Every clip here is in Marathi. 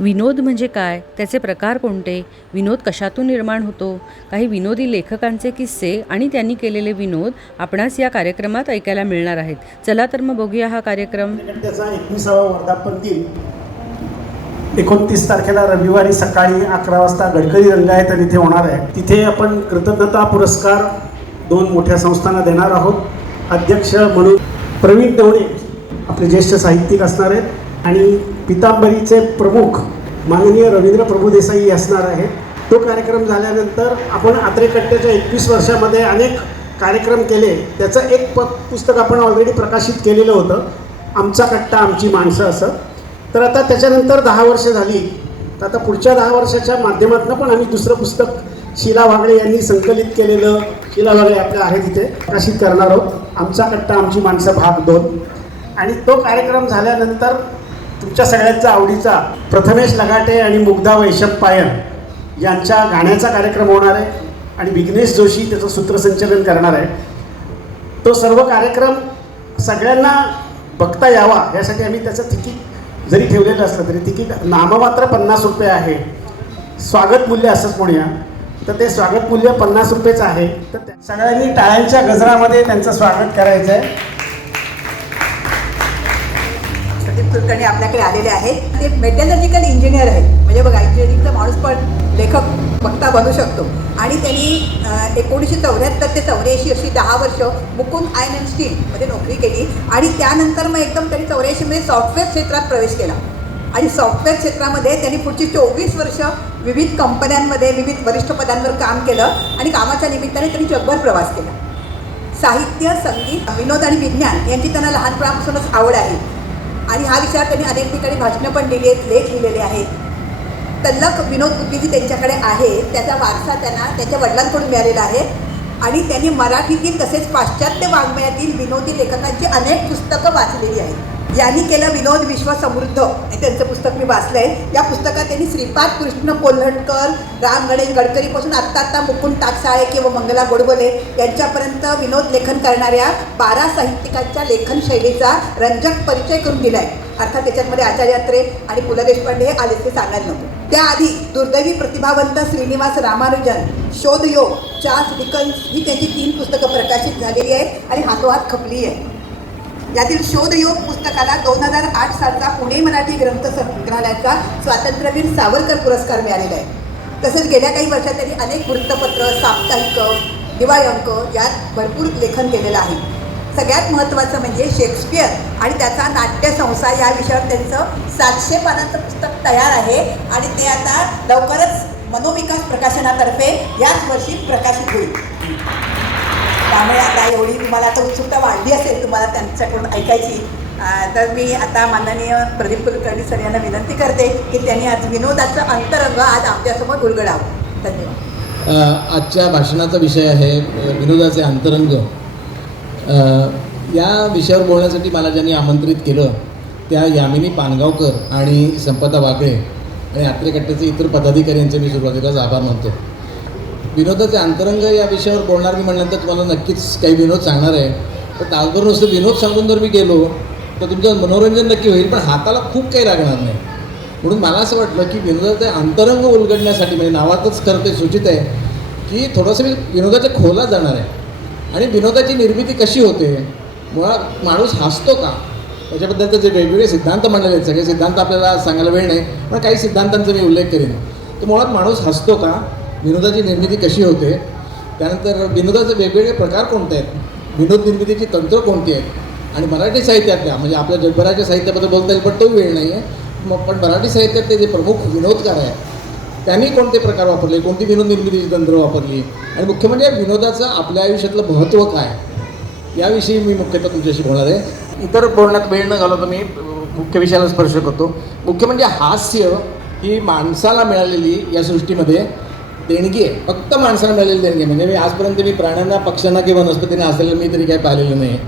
विनोद म्हणजे काय? त्याचे प्रकार कोणते? विनोद कशातून निर्माण होतो? काही विनोदी लेखकांचे किस्से आणि त्यांनी केलेले विनोद आपणास या कार्यक्रमात ऐकायला मिळणार आहेत. चला तर मग बघूया हा कार्यक्रम. त्याचा 21वा वर्धापन दिन 29 तारखेला रविवारी सकाळी 11 वाजता गडकरी रंगायत इथे होणार आहे. तिथे आपण कृतज्ञता पुरस्कार 2 मोठ्या संस्थांना देणार आहोत. अध्यक्ष म्हणून प्रवीण दवणे आपले ज्येष्ठ साहित्यिक असणार आहेत आणि पितांबरीचे प्रमुख माननीय रवींद्र प्रभुदेसाई असणार आहेत. तो कार्यक्रम झाल्यानंतर आपण आत्रेकट्ट्याच्या 21 वर्षामध्ये अनेक कार्यक्रम केले. त्याचं एक पुस्तक आपण ऑलरेडी प्रकाशित केलेलं होतं, आमचा कट्टा आमची माणसं असं. तर आता त्याच्यानंतर 10 वर्ष झाली, तर आता पुढच्या 10 वर्षाच्या माध्यमातून पण आम्ही दुसरं पुस्तक शीला वागळे यांनी संकलित केलेलं, शीला वागळे आपल्या आहेत तिथे, प्रकाशित करणार आहोत. आमचा कट्टा आमची माणसं भाग 2. आणि तो कार्यक्रम झाल्यानंतर तुमच्या सगळ्यांचा आवडीचा प्रथमेश लगाटे आणि मुग्धा वैशंप पायन यांच्या गाण्याचा कार्यक्रम होणार आहे आणि विघ्नेश जोशी त्याचं सूत्रसंचलन करणार आहे. तो सर्व कार्यक्रम सगळ्यांना बघता यावा यासाठी आम्ही त्याचं तिकीट जरी ठेवलेलं असलं तरी तिकीट नाममात्र 50 रुपये आहे. स्वागत मूल्य असंच म्हणूया, तर ते स्वागत मूल्य 50 रुपयेच आहे. तर सगळ्यांनी टाळ्यांच्या गजरामध्ये त्यांचं स्वागत करायचं आहे. कुलकर्णी आपल्याकडे आलेले आहेत. ते मेटलर्जिकल इंजिनियर आहेत. म्हणजे बघा, इंजिनिअरिंगचा माणूस पण लेखक वक्ता बनू शकतो. आणि त्यांनी 1974 ते 84 अशी 10 वर्ष मुकुंद आयर्न अँड स्टीलमध्ये नोकरी केली. आणि त्यानंतर मग एकदम त्यांनी 84मध्ये सॉफ्टवेअर क्षेत्रात प्रवेश केला. आणि सॉफ्टवेअर क्षेत्रामध्ये त्यांनी पुढची 24 वर्ष विविध कंपन्यांमध्ये विविध वरिष्ठ पदांवर काम केलं. आणि कामाच्या निमित्ताने त्यांनी जगभर प्रवास केला. साहित्य, संगीत, विनोद आणि विज्ञान यांची त्यांना लहानपणापासूनच आवड आहे. आणि हा विषयावर त्यांनी अनेक ठिकाणी भाषणं पण लिहिली आहेत, लेख लिहिलेले आहेत. तल्लख विनोद बुद्धी जी त्यांच्याकडे आहे त्याचा वारसा त्यांना त्यांच्या वडिलांकडून मिळालेला आहे. आणि त्यांनी मराठीतील तसेच पाश्चात्य वाङ्मयातील विनोदी लेखकांची अनेक पुस्तकं वाचलेली आहेत. यांनी केलं विनोद विश्व समृद्ध हे त्यांचं पुस्तक मी वाचलं आहे. या पुस्तकात त्यांनी श्रीपाद कृष्ण कोल्हटकर, राम गणेश गडकरीपासून आत्ता मुकुंद टाकसाळे किंवा मंगला गोडबोले यांच्यापर्यंत विनोद लेखन करणाऱ्या 12 साहित्यिकांच्या लेखन शैलीचा रंजक परिचय करून दिला आहे. अर्थात त्याच्यामध्ये आचार्य अत्रे आणि पु ल देशपांडे हे आले ते सांगायला नको. त्याआधी दुर्दैवी प्रतिभावंत श्रीनिवास रामानुजन, शोधयोग, चार्ल्स डिकन्स ही त्यांची 3 पुस्तकं प्रकाशित झालेली आहेत आणि हातोहात खपली आहे. यातील शोधयोग पुस्तकाला 2008 सालचा पुणे मराठी ग्रंथ संग्रहालयाचा स्वातंत्र्यवीर सावरकर पुरस्कार मिळालेला आहे. तसेच गेल्या काही वर्षात त्यांनी अनेक वृत्तपत्र, साप्ताहिक, दिवाळी अंक यात भरपूर लेखन केलेलं आहे. सगळ्यात महत्त्वाचं म्हणजे शेक्सपियर आणि त्याचा नाट्यसंस्था या विषयावर त्यांचं 700 पानांचं पुस्तक तयार आहे. आणि ते आता लवकरच मनोविकास प्रकाशनातर्फे याच वर्षी प्रकाशित होईल. त्यामुळे आता एवढी तुम्हाला आता उत्सुकता वाढली असेल तुम्हाला त्यांच्याकडून ऐकायची, तर मी आता माननीय प्रदीप कुलकर्णी सर यांना विनंती करते की त्यांनी आज विनोदाचं अंतरंग आज आमच्यासमोर उलगडावं. धन्यवाद. आजच्या भाषणाचा विषय आहे विनोदाचे अंतरंग. या विषयावर बोलण्यासाठी मला ज्यांनी आमंत्रित केलं त्या यामिनी पानगावकर आणि संपदा वागळे आणि आत्रेकट्ट्याचे इतर पदाधिकारी यांचे मी सुरुवातीलाच आभार मानतो. विनोदाचे अंतरंग या विषयावर बोलणार मी म्हणल्यानंतर तुम्हाला नक्कीच काही विनोद सांगणार आहे. पण तासभर नुसतं विनोद सांगून जर मी गेलो तर तुमचं मनोरंजन नक्की होईल, पण हाताला खूप काही लागणार नाही. म्हणून मला असं वाटलं की विनोदाचे अंतरंग उलगडण्यासाठी, म्हणजे नावातच खरं ते सूचित आहे की थोडंसं मी विनोदाच्या खोलात जाणार आहे. आणि विनोदाची निर्मिती कशी होते, मुळात माणूस हसतो का, त्याच्याबद्दलचे जे वेगवेगळे सिद्धांत मांडलेले आहेत, सगळे सिद्धांत आपल्याला सांगायला वेळ नाही, पण काही सिद्धांतांचा मी उल्लेख करेन. तर मुळात माणूस हसतो का, विनोदाची निर्मिती कशी होते, त्यानंतर विनोदाचे वेगवेगळे प्रकार कोणते आहेत, विनोद निर्मितीची तंत्र कोणती आहेत, आणि मराठी साहित्यातल्या, म्हणजे आपल्या जगभराच्या साहित्याबद्दल बोलता येईल पण तो वेळ नाही आहे, पण मराठी साहित्यातले जे प्रमुख विनोदकार आहेत त्यांनी कोणते प्रकार वापरले, कोणती विनोद निर्मितीची तंत्र वापरली, आणि मुख्य म्हणजे विनोदाचं आपल्या आयुष्यातलं महत्त्व काय, याविषयी मी मुख्यतः तुमच्याशी बोलणार आहे. इतर बोलण्यात वेळ न घालवता मी मुख्य विषयाला स्पर्श करतो. मुख्य म्हणजे हास्य ही माणसाला मिळालेली या सृष्टीमध्ये देणगी आहे. फक्त माणसाला मिळालेली देणगी. म्हणजे मी आजपर्यंत प्राण्यांना, पक्ष्यांना किंवा वनस्पतींना असलेलं मी तरी काही पाहिलेलं नाही.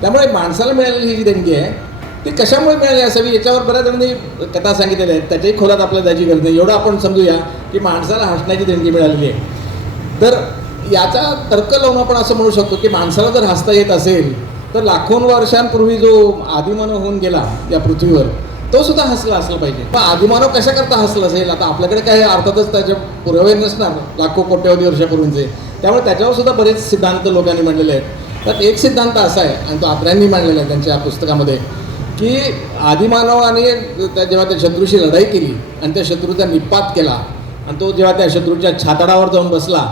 त्यामुळे माणसाला मिळालेली ही जी देणगी आहे ती कशामुळे मिळाली असावी याच्यावर बऱ्याच जणांनी कथा सांगितलेल्या आहेत. त्याच्याही खोलात आपल्याला जायची गरज नाही. एवढं आपण समजूया की माणसाला हसण्याची देणगी मिळालेली आहे. तर याचा तर्क लावून आपण असं म्हणू शकतो की माणसाला जर हसता येत असेल तर लाखोन वर्षांपूर्वी जो आदिमानव होऊन गेला या पृथ्वीवर तो सुद्धा हसला असला पाहिजे. पण आदिमानव कशा करता हसला असेल? आता आपल्याकडे काही अर्थातच त्याचे पुरावे नसणार लाखो कोट्यवधी वर्षापूर्वीचे, त्यामुळे त्याच्यावर सुद्धा बरेच सिद्धांत लोकांनी मांडलेले आहेत. त्यात एक सिद्धांत असा आहे, आणि तो आत्र्यांनी मांडलेला आहे त्यांच्या पुस्तकामध्ये, की आदिमानवाने जेव्हा त्या शत्रूशी लढाई केली आणि त्या शत्रूचा निपात केला आणि तो जेव्हा त्या शत्रूच्या छाताडावर जाऊन बसला,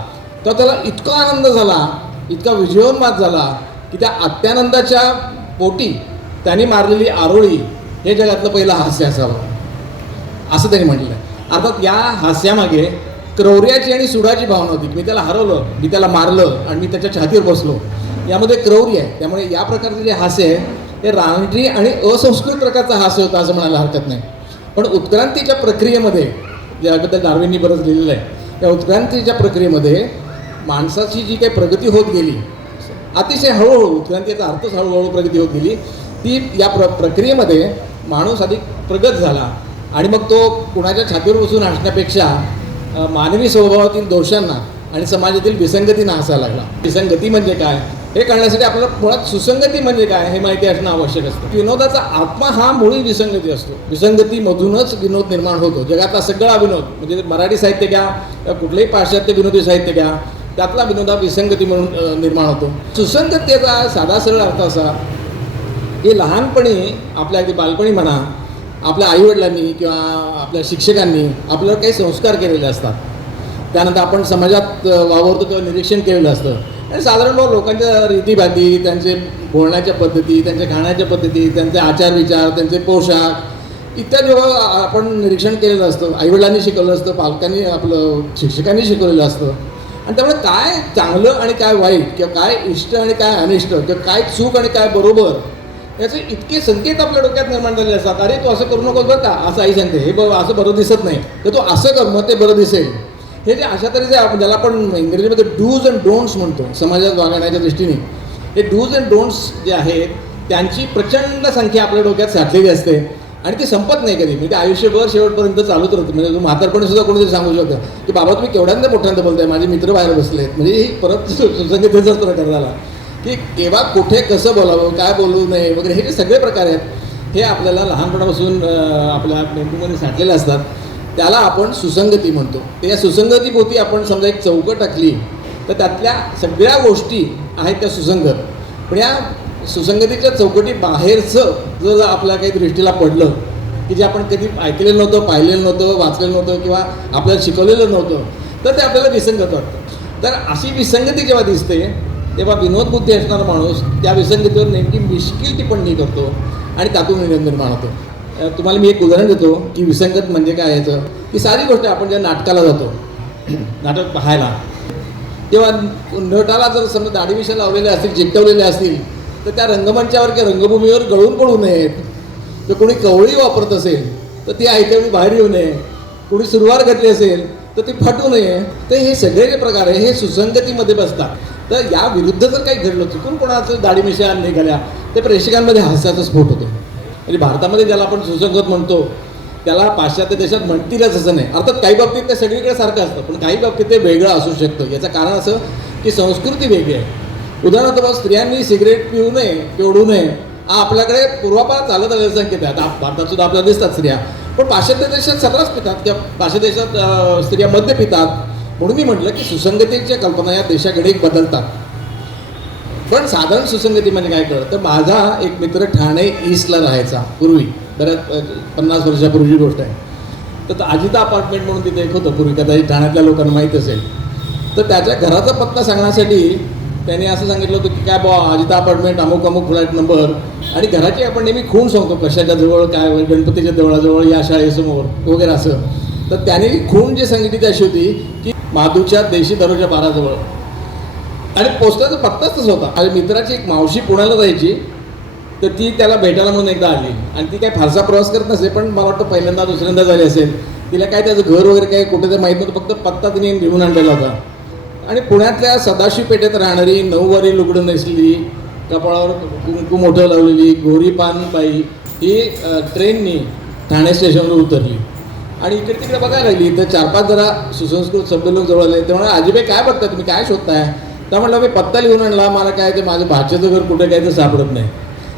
तेव्हा त्याला इतका आनंद झाला, इतका विजयोन्माद झाला, की त्या अत्यानंदाच्या पोटी त्यांनी मारलेली आरोळी हे जगातलं पहिलं हास्य असावं, असं त्यांनी म्हटलेलं आहे. अर्थात या हास्यामागे क्रौर्याची आणि सुडाची भावना होती, की मी त्याला हरवलं, मी त्याला मारलं आणि मी त्याच्या छातीवर बसलो, यामध्ये क्रौर्य आहे. त्यामुळे या प्रकारचे जे हास्य आहे हे रानटी आणि असंस्कृत प्रकारचा हास्य होता असं म्हणायला हरकत नाही. पण उत्क्रांतीच्या प्रक्रियेमध्ये, ज्याबद्दल डार्विननी बरंच लिहिलेलं आहे, त्या उत्क्रांतीच्या प्रक्रियेमध्ये माणसाची जी काही प्रगती होत गेली, अतिशय हळूहळू, उत्क्रांतीचा अर्थच हळूहळू प्रगती होत गेली, ती या प्रक्रियेमध्ये माणूस अधिक प्रगत झाला आणि मग तो कुणाच्या छातीवर बसून हसण्यापेक्षा मानवी स्वभावातील दोषांना आणि समाजातील विसंगतींना हसायला लागला. विसंगती म्हणजे काय हे कळण्यासाठी आपल्याला मुळात सुसंगती म्हणजे काय हे माहिती असणं आवश्यक असतं. विनोदाचा आत्मा हा मुळी विसंगती असतो. विसंगतीमधूनच विनोद निर्माण होतो. जगातला सगळा विनोद, म्हणजे मराठी साहित्य घ्या, कुठलंही पाश्चात्य विनोदी साहित्य घ्या, त्यातला विनोद हा विसंगती म्हणून निर्माण होतो. सुसंगतीचा साधा सरळ अर्थ असा की लहानपणी, आपल्या अगदी बालपणी म्हणा, आपल्या आईवडिलांनी किंवा आपल्या शिक्षकांनी आपल्यावर काही संस्कार केलेले असतात. त्यानंतर आपण समाजात वावरतो तेव्हा निरीक्षण केलेलं असतं आणि साधारण लोकांच्या रीतीभाती, त्यांचे बोलण्याच्या पद्धती, त्यांच्या खाण्याच्या पद्धती, त्यांचे आचारविचार, त्यांचे पोशाख इत्यादी आपण निरीक्षण केलेलं असतं. आईवडिलांनी शिकवलं असतं, पालकांनी, आपलं शिक्षकांनी शिकवलेलं असतं. आणि त्यामुळे काय चांगलं आणि काय वाईट, किंवा काय इष्ट आणि काय अनिष्ट, किंवा काय चूक आणि काय बरोबर, याचे इतके संकेत आपल्या डोक्यात निर्माण झालेले असतात. अरे तू असं करू नकोस बरं का, असं आई सांगते, हे असं बरं दिसत नाही, तर तू असं कर मग ते बरं दिसेल. हे जे अशा तऱ्हेचे ज्याला आपण इंग्रजीमध्ये डूज अँड डोंट्स म्हणतो समाजात वागण्याच्या दृष्टीने, हे डूज अँड डोंट्स जे आहेत त्यांची प्रचंड संख्या आपल्या डोक्यात साठलेली असते आणि ती संपत नाही कधी. म्हणजे आयुष्यभर शेवटपर्यंत चालूच राहतं. म्हणजे तू म्हातारपणी सुद्धा कोणीतरी सांगू शकतं की बाबा तुम्ही केवढ्यांदा मोठ्यांदा बोलताय, माझे मित्र बाहेर बसलेत. म्हणजे ही परत सुसंगतीचाच प्रकार झाला की केव्हा कुठे कसं बोलावं, काय बोलू नये वगैरे, हे जे सगळे प्रकार आहेत हे आपल्याला लहानपणापासून आपल्या मेंदूमध्ये साठलेले असतात. त्याला आपण सुसंगती म्हणतो. तर या सुसंगतीभोवती आपण समजा एक चौकट टाकली तर त्यातल्या सगळ्या गोष्टी आहेत त्या सुसंगत. पण या सुसंगतीच्या चौकटी बाहेरचं जर आपल्या काही दृष्टीला पडलं की जे आपण कधी ऐकलेलं नव्हतं, पाहिलेलं नव्हतं, वाचलेलं नव्हतं किंवा आपल्याला शिकवलेलं नव्हतं, तर ते आपल्याला विसंगत वाटतं. तर अशी विसंगती जेव्हा दिसते तेव्हा विनोदबुद्धी असणारा माणूस त्या विसंगतीवर नेमकी मिश्किल टिप्पणी करतो आणि त्यातून विनोद निर्माण होतो. तुम्हाला मी एक उदाहरण देतो की विसंगत म्हणजे काय याचं. की साधी गोष्ट, आपण जेव्हा नाटकाला जातो, नाटक पाहायला, तेव्हा नटाला जर समजा दाढी मिशा लावलेल्या असतील, चिकटवलेले असतील, तर त्या रंगमंचावर किंवा रंगभूमीवर गळून पडू नयेत. तर कोणी कवळी वापरत असेल तर ती ऐकवणी बाहेर येऊ नये, कोणी सुरुवात घातली असेल तर ती फाटू नये. तर हे सगळे जे प्रकार आहे हे सुसंगतीमध्ये बसतात. तर या विरुद्ध जर काही घडलं, चुकून कोणाचं दाढी मिशा निघाल्या, तर प्रेक्षकांमध्ये हास्याचा स्फोट होतो. म्हणजे भारतामध्ये ज्याला आपण सुसंगत म्हणतो त्याला पाश्चात्य देशात म्हणतीलच असं नाही. अर्थात काही बाबतीत ते सगळीकडे सारखं असतं, पण काही बाबतीत ते वेगळं असू शकतं. याचं कारण असं की संस्कृती वेगळी आहे. उदाहरणार्थ बघ, स्त्रियांनी सिगरेट पिऊ नये, पेवडू नये, हा आपल्याकडे पूर्वापार चालत आलेले संकेत आहे. आता भारतात सुद्धा आपल्याला दिसतात स्त्रिया, पण पाश्चात्य देशात सर्रास पितात किंवा पाश्चात्य देशात स्त्रिया मद्य पितात. म्हणून मी म्हटलं की सुसंगतीच्या कल्पना या देशाकडे बदलतात. पण साधारण सुसंगती म्हणजे काय कळतं, तर माझा एक मित्र ठाणे ईस्टला राहायचा पूर्वी, बऱ्याच 50 वर्षापूर्वीची गोष्ट आहे. तर अजिता अपार्टमेंट म्हणून तिथे एक होतं पूर्वी, कदाचित ठाण्यातल्या लोकांना माहीत असेल. तर त्याच्या घराचा पत्ता सांगण्यासाठी त्याने असं सांगितलं होतं की काय बुवा, अजिता अपार्टमेंट अमुक अमुक फ्लॅट नंबर, आणि घराची आपण नेहमी खूण सांगतो, कशाच्या जवळ, काय गणपतीच्या देवळाजवळ, या शाळेसमोर वगैरे असं. तर त्याने खूण जी सांगितली ती अशी होती की माधूच्या देशी दरोच्या 12 आणि पोस्टाचा पत्ताच तसा होता. माझ्या मित्राची एक मावशी पुण्याला जायची, तर ती त्याला भेटायला म्हणून एकदा आली आणि ती काय फारसा प्रवास करत नसे, पण मला वाटतं पहिल्यांदा दुसऱ्यांदा झाली असेल. तिला काय त्याचं घर वगैरे काय कुठे तर माहीत नव्हतं, फक्त पत्ता तिने लिहून आणलेला होता. आणि पुण्यातल्या सदाशिव पेठेत राहणारी, नऊवारी लुगडं नेसलेली, कपाळावर कुंकू मोठं लावलेली गोरीपान बाई ही ट्रेननी ठाणे स्टेशनवर उतरली आणि इकडे तिकडे बघायला लागली. तर 4-5 जरा सुसंस्कृत सभ्य लोक जवळ आले. तेव्हा आजीबाई काय बघता तुम्ही, काय शोधताय? तर म्हटलं मी पत्ता लिहून आणला, मला काय ते माझं भाच्याचं घर कुठे काय तर सापडत नाही.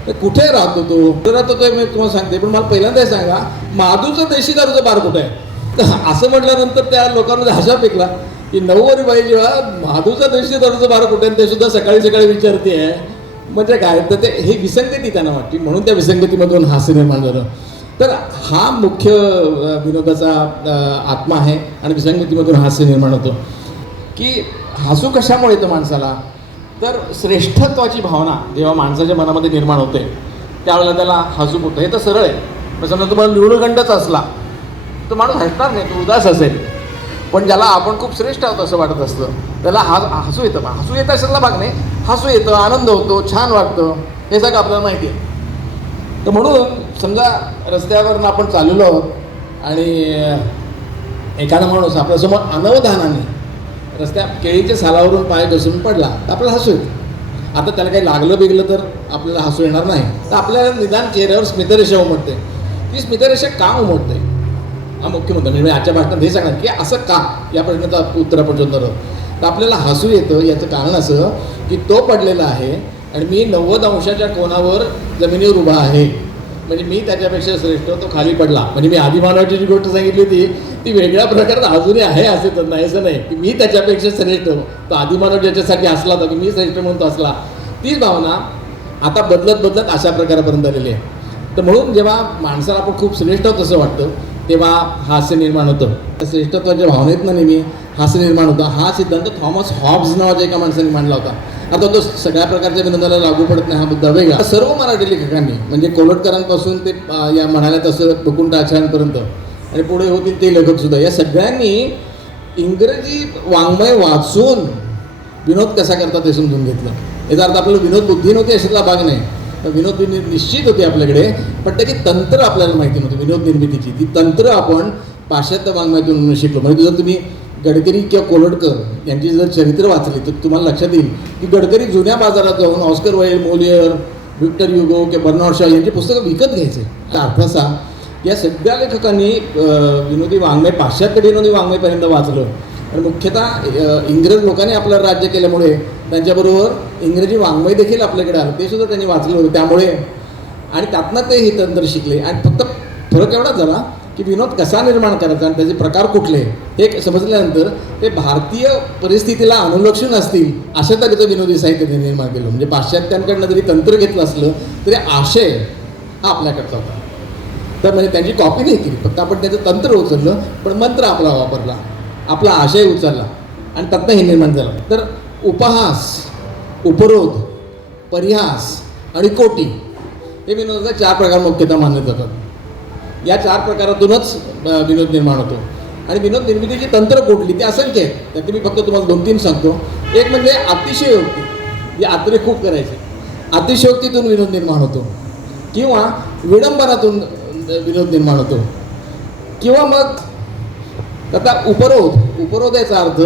तर कुठे राहतो तो राहतो ते मी तुम्हाला सांगते, पण मला पहिल्यांदा हे सांगा, माधूचं देशी दारूचं बार कुठे आहे? तर असं म्हटल्यानंतर त्या लोकांमध्ये हसा पिकला की 9 बाई जेव्हा माधूचं देशी दारूचं बार कुठे आहे ते सुद्धा सकाळी सकाळी विचारते आहे, म्हणजे काय? तर ते हे विसंगती त्यांना वाटते, म्हणून त्या विसंगतीमधून हास्य निर्माण झालं. तर हा मुख्य विनोदाचा आत्मा आहे आणि विसंगतीमधून हास्य निर्माण होतं. की हसू कशामुळे येतं माणसाला? तर श्रेष्ठत्वाची भावना जेव्हा माणसाच्या मनामध्ये निर्माण होते त्यावेळेला त्याला हसू होतं. हे तर सरळ आहे. पण समजा तुम्हाला न्यूनगंडच असला तर माणूस हसणार नाही, तो उदास असेल. पण ज्याला आपण खूप श्रेष्ठ आहोत असं वाटत असतं त्याला हसू येतं. हसू येतं अशातला भाग नाही, हसू येतं, आनंद होतो, छान वाटतं, हे सगळं आपल्याला माहिती आहे. तर म्हणून समजा रस्त्यावरून आपण चाललेलो आहोत आणि एखादा माणूस आपल्यासमोर अनवधानाने रस्त्या केळीच्या सालावरून पाय घसरून पडला तर आपल्याला हसू येतं. आता त्याला काही लागलं बिगलं तर आपल्याला हसू येणार नाही. तर आपल्याला निदान चेहऱ्यावर स्मितरेषा उमटते. ती स्मितरेषा का उमटते हा मुख्य मुद्दा. म्हणजे आजच्या भाषणात हे सांगणार की असं का, या प्रश्नाचं उत्तर आपण शोधणार आहोत. तर आपल्याला हसू येतं याचं कारण असं की तो पडलेला आहे आणि मी 90 अंशाच्या कोनावर जमिनीवर उभा आहे, म्हणजे मी त्याच्यापेक्षा श्रेष्ठ, तो खाली पडला. म्हणजे मी आदिमानवाची जी गोष्ट सांगितली होती ती वेगळ्या प्रकारात अजूनही आहे असे तर नाही, असं नाही की मी त्याच्यापेक्षा श्रेष्ठ, तो आदिमानव ज्याच्यासाठी असला होता की मी श्रेष्ठ म्हणून तो असला. तीच भावना आता बदलत बदलत अशा प्रकारापर्यंत आलेली आहे. तर म्हणून जेव्हा माणसाला आपण खूप श्रेष्ठ होतं असं वाटतं तेव्हा हास्य निर्माण होतं. श्रेष्ठत्वाच्या भावनेतनं नेहमी हास्य निर्माण होतं. हा सिद्धांत थॉमस हॉब्स नावाच्या एका माणसाने मांडला होता. आता तो सगळ्या प्रकारच्या विनोदाला लागू पडत नाही, हा मुद्दा वेगळा. सर्व मराठी लेखकांनी म्हणजे कोल्हटकरांपासून ते या म्हणाल्या तसं बकुंठ आचार्यांपर्यंत आणि पुढे होतील ते लेखकसुद्धा, या सगळ्यांनी इंग्रजी वाङ्मय वाचून विनोद कसा करतात हे समजून घेतलं. याचा अर्थ आपल्याला विनोद बुद्धी नव्हती अशातला भाग नाही, विनोद निश्चित होते आपल्याकडे, पण त्याची तंत्र आपल्याला माहिती नव्हती. विनोद निर्मितीची ती तंत्र आपण पाश्चात्य वाङ्मयातून शिकलो. म्हणजे जर तुम्ही गडकरी किंवा कोल्हटकर यांची जर चरित्र वाचली तर तुम्हाला लक्षात येईल की गडकरी जुन्या बाजारात जाऊन ऑस्कर वाईल्ड, मोलियर, व्हिक्टर युगो किंवा बर्नार्ड शॉ यांची पुस्तकं विकत घ्यायचे. त्या अर्थ असा या सगळ्या लेखकांनी विनोदी वाङ्मय, पाश्चात्य विनोदी वाङ्मयपर्यंत वाचलं आणि मुख्यतः इंग्रज लोकांनी आपलं राज्य केल्यामुळे त्यांच्याबरोबर इंग्रजी वाङ्मय देखील आपल्याकडे आलं, ते सुद्धा त्यांनी वाचलं होतं. त्यामुळे आणि त्यातनं ते हे तंत्र शिकले. आणि फक्त फरक एवढाच झाला की विनोद कसा निर्माण करायचा आणि त्याचे प्रकार कुठले हे समजल्यानंतर ते भारतीय परिस्थितीला अनुलक्षून असतील अशा तऱ्हेचं विनोदी साहित्य त्यांनी निर्माण केलं. म्हणजे पाश्चात्यांकडनं जरी तंत्र घेतलं असलं तरी आशय हा आपल्याकडचा होता. तर म्हणजे त्यांची कॉपी नाही केली, फक्त आपण त्याचं तंत्र उचललं, पण मंत्र आपला वापरला, आपला आशय उचलला आणि त्यातनं हे निर्माण झालं. तर उपहास, उपरोध, परिहास आणि कोटी हे विनोदाचे 4 प्रकार मुख्यतः मानले जातात. या 4 प्रकारातूनच विनोद निर्माण होतो. आणि विनोद निर्मितीची तंत्र कुठली ते असंख्य आहेत. त्यातली मी फक्त तुम्हाला 2-3 सांगतो. एक म्हणजे अतिशयोक्ती, ही आत्रे खूप करायची. अतिशयोक्तीतून विनोद निर्माण होतो किंवा विडंबनातून विनोद निर्माण होतो किंवा मग आता उपरोध याचा अर्थ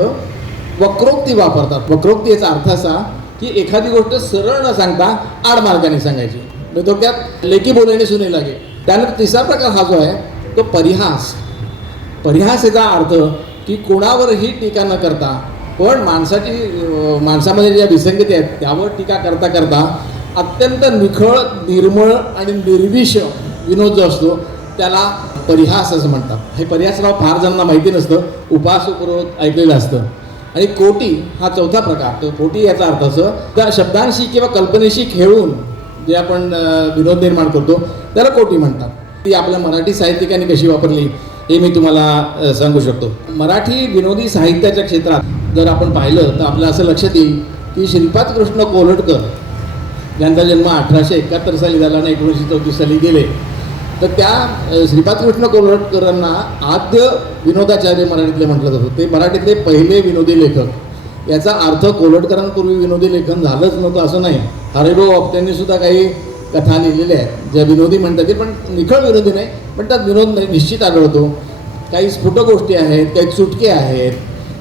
वक्रोक्ती वापरतात. वक्रोक्ती याचा अर्थ असा की एखादी गोष्ट सरळ न सांगता आडमार्गाने सांगायची, म्हणजे थोडक्यात लेकी बोलणे सुने लागे. त्यानंतर तिसरा प्रकार हा जो आहे तो परिहास. परिहास याचा अर्थ की कोणावरही टीका न करता पण माणसामध्ये ज्या विसंगती आहेत त्यावर टीका करता करता अत्यंत निखळ, निर्मळ आणि निर्विष विनोद जो असतो त्याला परिहास असं म्हणतात. हे परिहास नाव फार जणांना माहिती नसतं, उपहास, उपरोध ऐकलेलं असतं. आणि कोटी हा 4था प्रकार. तर कोटी याचा अर्थ असं त्या शब्दांशी किंवा कल्पनेशी खेळून जे आपण विनोद निर्माण करतो त्याला कोटी म्हणतात. ती आपल्या मराठी साहित्यिकांनी कशी वापरली हे मी तुम्हाला सांगू शकतो. मराठी विनोदी साहित्याच्या क्षेत्रात जर आपण पाहिलं तर आपल्याला असं लक्षात येईल की श्रीपाद कृष्ण कोल्हटकर ज्यांचा जन्म 1871 साली झाला आणि 1934 साली गेले, तर त्या श्रीपाद कृष्ण कोल्हटकरांना आद्य विनोदाचार्य मराठीतले म्हटलं जातं. ते मराठीतले पहिले विनोदी लेखक. याचा अर्थ कोल्हटकरांपूर्वी विनोदी लेखन झालंच नव्हतं असं नाही. हरिभाऊ आपट्यांनी सुद्धा काही कथा लिहिलेल्या आहेत ज्या विनोदी म्हणतात ते, पण निखळ विनोदी नाही, पण त्यात विनोद निश्चित आढळतो. काही स्फुट गोष्टी आहेत, काही चुटके आहेत.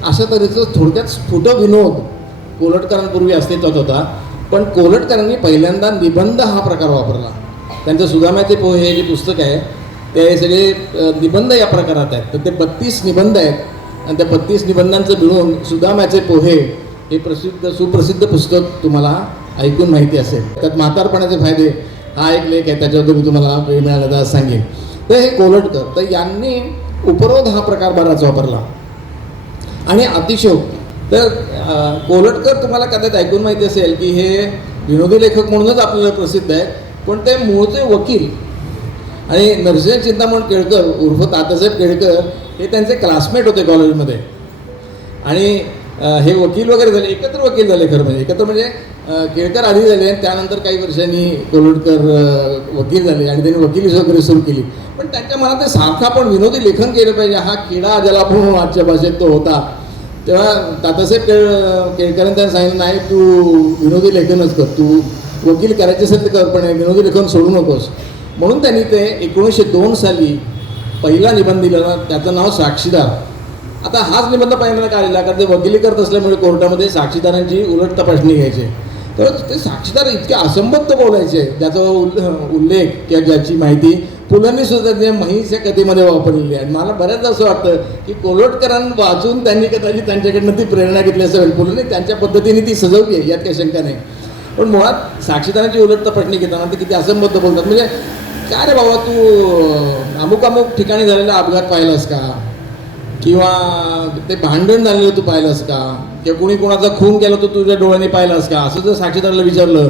अशा तऱ्हेचं थोडक्यात स्फुट विनोद कोल्हटकरांपूर्वी अस्तित्वात होता. पण कोल्हटकरांनी पहिल्यांदा निबंध हा प्रकार वापरला. त्यांचं सुदाम्याचे पोहे हे जे पुस्तक आहे ते सगळे निबंध या प्रकारात आहेत. तर ते 32 निबंध आहेत आणि त्या 32 निबंधांचं मिळून सुदाम्याचे पोहे हे सुप्रसिद्ध पुस्तक तुम्हाला ऐकून माहिती असेल. त्यात म्हातारपणाचे फायदे हा एक लेख आहे, त्याच्याबद्दल मी तुम्हाला वेळ मिळाला तर सांगेन. तर हे कोलटकर, तर यांनी उपरोध हा प्रकार बराच वापरला आणि अतिशयोक्ती. तर कोलटकर तुम्हाला कदाचित ऐकून माहिती असेल की हे विनोदी लेखक म्हणूनच आपल्याला प्रसिद्ध आहेत, पण ते मूळचे वकील. आणि नरसिंह चिंतामण केळकर उर्फ तात्यासाहेब केळकर हे त्यांचे क्लासमेट होते कॉलेजमध्ये. आणि हे वकील वगैरे झाले, एकत्र वकील झाले. खरं म्हणजे एकत्र म्हणजे केळकर आधी झाले आणि त्यानंतर काही वर्षांनी कोलटकर वकील झाले आणि त्यांनी वकिली वगैरे सुरू केली. पण त्यांच्या मनात ते सारखं आपण विनोदी लेखन केलं पाहिजे, हा किडा ज्याला आपण आजच्या भाषेत तो होता. तेव्हा तात्यासाहेब केळकरांनी त्यांना सांगितलं, नाही तू विनोदी लेखनच कर, तू वकील करायचे असेल तर कर, पण विनोदी लेखन सोडू नकोस. म्हणून त्यांनी ते 1902 साली पहिला निबंध दिला, त्याचं नाव साक्षीदार. आता हाच निबंध पहिल्यांदा का आलेला, कारण ते वकिली करत असल्यामुळे कोर्टामध्ये साक्षीदारांची उलट तपासणी घ्यायची. तर ते साक्षीदार इतके असंबद्ध बोलायचे, ज्याचा उल्लेख किंवा ज्याची माहिती पुलंनी सुद्धा त्या महिष या कथेमध्ये वापरलेली आहे. मला बऱ्याचदा असं वाटतं की कोलटकरांना वाचून त्यांनी कदाचित त्यांच्याकडनं ती प्रेरणा घेतली असेल. पुलंनी त्यांच्या पद्धतीने ती सजवली आहे, यात काही शंका नाही. पण मुळात साक्षीदारांची उलट तपासणी घेताना ते किती असंबद्ध बोलतात. म्हणजे काय रे बाबा, तू अमुक अमुक ठिकाणी झालेला अपघात पाहिलास का, किंवा ते भांडण झालेलं तू पाहिलंस का, किंवा कुणी कोणाचा खून केला तो तुझ्या डोळ्याने पाहिलास का, असं जर साक्षीदाराला विचारलं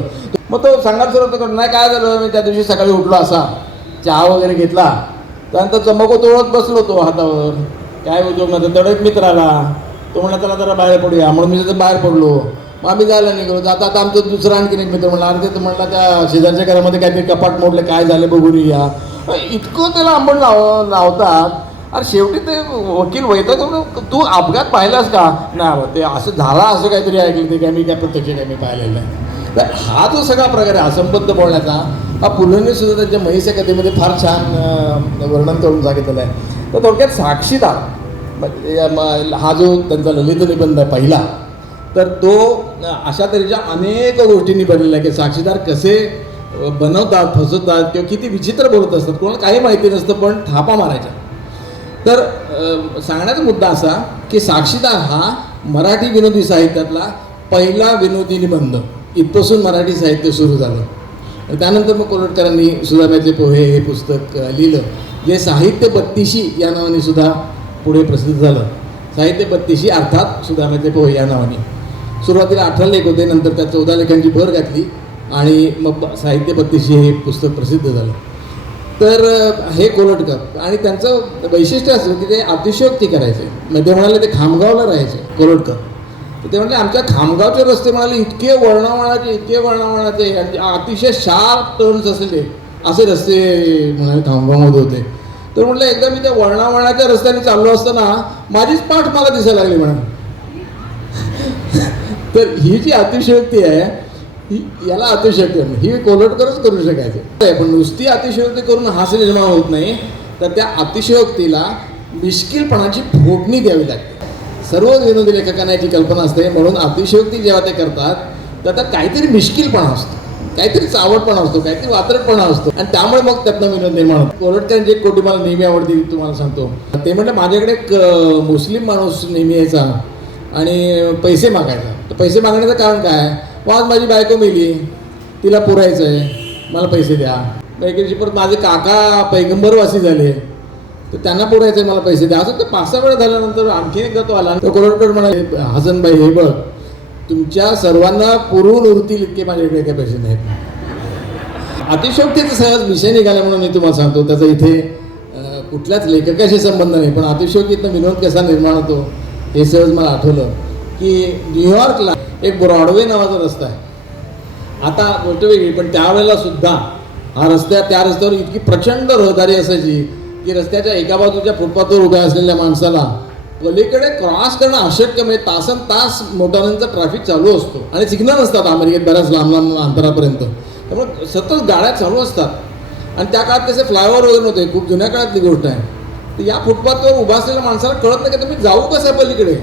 मग तो सांगायला सुरू होतो, नाही काय झालं, मी त्या दिवशी सकाळी उठलो, असा चहा वगैरे घेतला, त्यानंतर चंबाखू तोडत बसलो तो हातावर, काय उद्योग नव्हतं. तडक मित्र आला, तो म्हणला त्याला जरा बाहेर पडूया, म्हणून मी तिथं बाहेर पडलो. मग आम्ही जायला निघलो. आता आता आमचं दुसरा आणखीन एक मित्र म्हणला, अरे ते म्हणला त्या शेजारच्या घरामध्ये काहीतरी कपाट मोडले, काय झालं बघून या. इतकं त्याला आंबण लावतात. अरे शेवटी ते वकील वैताग, तू अपघात पाहिलास का, नाही ते असं झाला, असं काहीतरी ऐकलं ते काय, मी काय प्रत्यक्ष काय मी पाहिलेलं नाही. तर हा जो सगळा प्रकार आहे असंबद्ध बोलण्याचा, हा पुलंनी सुद्धा त्यांच्या महिष या कथेमध्ये फार छान वर्णन करून सांगितलेलं आहे. तर थोडक्यात साक्षीदार हा जो त्यांचा ललित निबंध आहे पहिला, तर तो अशा तऱ्हेच्या अनेक गोष्टींनी बनलेला आहे की साक्षीदार कसे बनवतात, फसवतात किंवा किती विचित्र बोलत असतात, कोणाला काही माहिती नसतं पण थापा मारायच्या. तर सांगण्याचा मुद्दा असा की साक्षीदार हा मराठी विनोदी साहित्यातला पहिला विनोदी निबंध. इथपासून मराठी साहित्य सुरू झालं. त्यानंतर मग कोलटकरांनी सुदाम्याचे पोहे हे पुस्तक लिहिलं, जे साहित्य बत्तीशी या नावाने सुद्धा पुढे प्रसिद्ध झालं. साहित्य बत्तीशी अर्थात सुदाम्याचे पोहे या नावाने. सुरुवातीला 18 लेख होते, नंतर त्या 14 लेखांची भर घातली आणि मग साहित्य बत्तीशी हे पुस्तक प्रसिद्ध झालं. तर हे कोलटकर आणि त्यांचं वैशिष्ट्य असं की ते अतिशयोक्ती करायचे. मध्ये म्हणाले ते खामगावला राहायचे कोलटकर. तर ते म्हणाले आमच्या खामगावचे रस्ते म्हणाले इतके वळणावळाचे अतिशय शार्प टर्न्स असलेले असे रस्ते म्हणाले खामगावमध्ये होते. तर म्हटलं एकदा मी त्या वळणावळणाच्या रस्त्याने चाललो असताना माझीच पाठ मला दिसायला लागली म्हणाले. तर ही जी अतिशयोक्ती आहे याला अतिशयोक्ती ही कोलटकरच करू शकायचे. पण नुसती अतिशयोक्ती करून हास्य निर्माण होत नाही, तर त्या अतिशयोक्तीला मिश्किलपणाची फोडणी द्यावी लागते. सर्व विनोदी लेखकांना याची कल्पना असते. म्हणून अतिशयोक्ती जेव्हा ते करतात तर त्यात काहीतरी मिश्किलपणा असतो, काहीतरी चावटपणा असतो, काहीतरी वात्रटपणा असतो आणि त्यामुळे मग त्यातनं विनोद निर्माण होतो. कोलटकरांची एक कोटी मला नेहमी आवडती, तुम्हाला सांगतो. ते म्हटलं माझ्याकडे एक मुस्लिम माणूस नेहमी यायचा आणि पैसे मागायचा. तर पैसे मागण्याचं कारण काय, आज माझी बायको मेली, तिला पुरायचं आहे, मला पैसे द्या. एकेदिवशी परत माझे काका पैगंबरवासी झाले, तर त्यांना पुरायचं आहे, मला पैसे द्या. असं ते 5-6 वेळा झाल्यानंतर आणखी एकदा तो आला. तर कोलटकर म्हणाले, हसनबाई हे बघ, तुमच्या सर्वांना पुरून उरतील इतके माझ्याकडे काही पैसे नाहीत. अतिशयोक्तीचा सहज विषय निघाला म्हणून मी तुम्हाला सांगतो. त्याचा इथे कुठल्याच लेखकाशी संबंध नाही, पण अतिशयोक्तीतनं विनोद कसा निर्माण होतो हे सहज मला आठवलं की न्यूयॉर्कला एक ब्रॉडवे नावाचा रस्ता आहे. आता गोष्ट वेगळी, पण त्यावेळेला सुद्धा हा त्या रस्त्यावर इतकी प्रचंड रहदारी असायची की रस्त्याच्या एका बाजूच्या फुटपाथवर उभ्या असलेल्या माणसाला पलीकडे क्रॉस करणं अशक्य. म्हणजे तासन तास मोटारांचा ट्रॅफिक चालू असतो आणि सिग्नल असतात अमेरिकेत बऱ्याच लांब लांब अंतरापर्यंत. त्यामुळे सतत गाड्या चालू असतात आणि त्या काळात तसे फ्लायओव्हर वगैरे नव्हते, खूप जुन्या काळातली गोष्ट आहे. तर या फुटपाथवर उभा असलेल्या माणसाला कळत नाही की तुम्ही जाऊ कसं पलीकडे.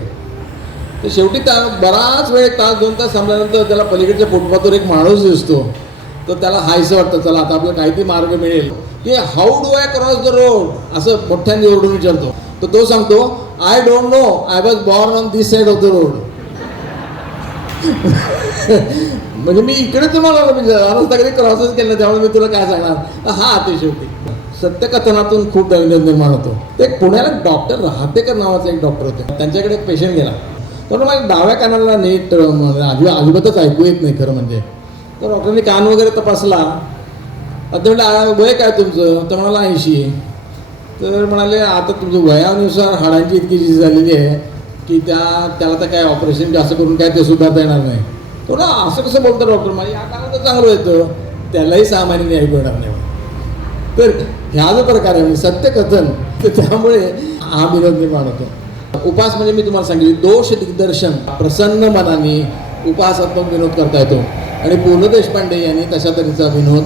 तर शेवटी त्या बराच वेळ 1-2 तास थांबल्यानंतर त्याला पलीकडच्या फुटपाथवर एक माणूस दिसतो. तर त्याला हायसं वाटतं, चला आता आपल्याला काहीतरी मार्ग मिळेल. की how do I cross the road असं मोठ्यांनी ओरडून विचारतो. तर तो सांगतो, I don't know, I was born on this side of the road. म्हणजे मी इकडे तुम्हाला रस्ता कधी क्रॉसच केला त्यामुळे मी तुला काय सांगणार हा अतिशयोक्ती. सत्यकथनातून खूप विनोद निर्माण होतो. ते पुण्याला डॉक्टर राहतेकर नावाचे एक डॉक्टर होते. त्यांच्याकडे एक पेशंट गेला तर माझ्या डाव्या कानाला नीट अजिबातच ऐकू येत नाही खरं म्हणजे. तर डॉक्टरने कान वगैरे तपासला. आता म्हटलं वय काय तुमचं? तर म्हणाला 80. तर म्हणाले आता तुमच्या वयानुसार हाडांची इतकी झीज झालेली आहे की त्याला तर काय ऑपरेशन जास्त करून काय ते सुधारता येणार नाही. तो ना असं कसं बोलतं डॉक्टर? माझ्या या कानाला चांगलं येतं, त्यालाही सामान्याने ऐकू येणार नाही. तर ह्या जो प्रकार आहे म्हणजे सत्यकथन, तर त्यामुळे हा विनोद निर्माण होतो. उपास म्हणजे मी तुम्हाला सांगितले दोष दिग्दर्शन, प्रसन्न मनाने उपासात्मक विनोद करता येतो. आणि पु ल देशपांडे यांनी तशा तऱ्हेचा विनोद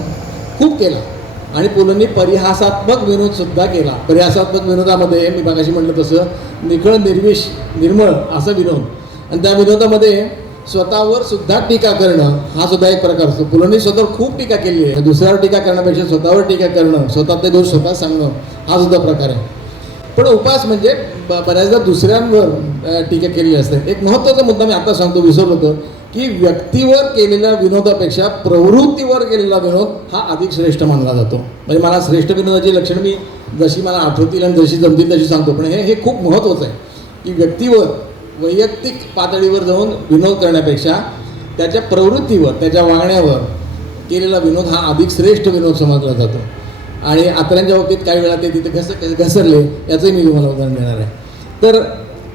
खूप केला. आणि पुलंनी परिहासात्मक विनोदसुद्धा केला. परिहासात्मक विनोदामध्ये मी मगाशी म्हटलं तसं निखळ निर्मळ असं विनोद. आणि त्या विनोदामध्ये स्वतःवर सुद्धा टीका करणं हा सुद्धा एक प्रकार असतो. पुलंनी स्वतःवर खूप टीका केली आहे. दुसऱ्यावर टीका करण्यापेक्षा स्वतःवर टीका करणं, स्वतःचे दोष स्वतः सांगणं हा सुद्धा प्रकार आहे. पण उपास म्हणजे बऱ्याचदा दुसऱ्यांवर टीका केलेली असते. एक महत्त्वाचा मुद्दा मी आता सांगतो, विसरलो होतो, की व्यक्तीवर केलेल्या विनोदापेक्षा प्रवृत्तीवर केलेला विनोद हा अधिक श्रेष्ठ मानला जातो. म्हणजे मला श्रेष्ठ विनोदाची लक्षणं मी जशी मला आठवतील आणि जशी जमतील तशी सांगतो. पण हे खूप महत्त्वाचं आहे की व्यक्तीवर वैयक्तिक पातळीवर जाऊन विनोद करण्यापेक्षा त्याच्या प्रवृत्तीवर, त्याच्या वागण्यावर केलेला विनोद हा अधिक श्रेष्ठ विनोद समजला जातो. आणि आत्र्यांच्या बाबतीत काही वेळा ते तिथे घसरले याचंही मी तुम्हाला उदाहरण देणार आहे. तर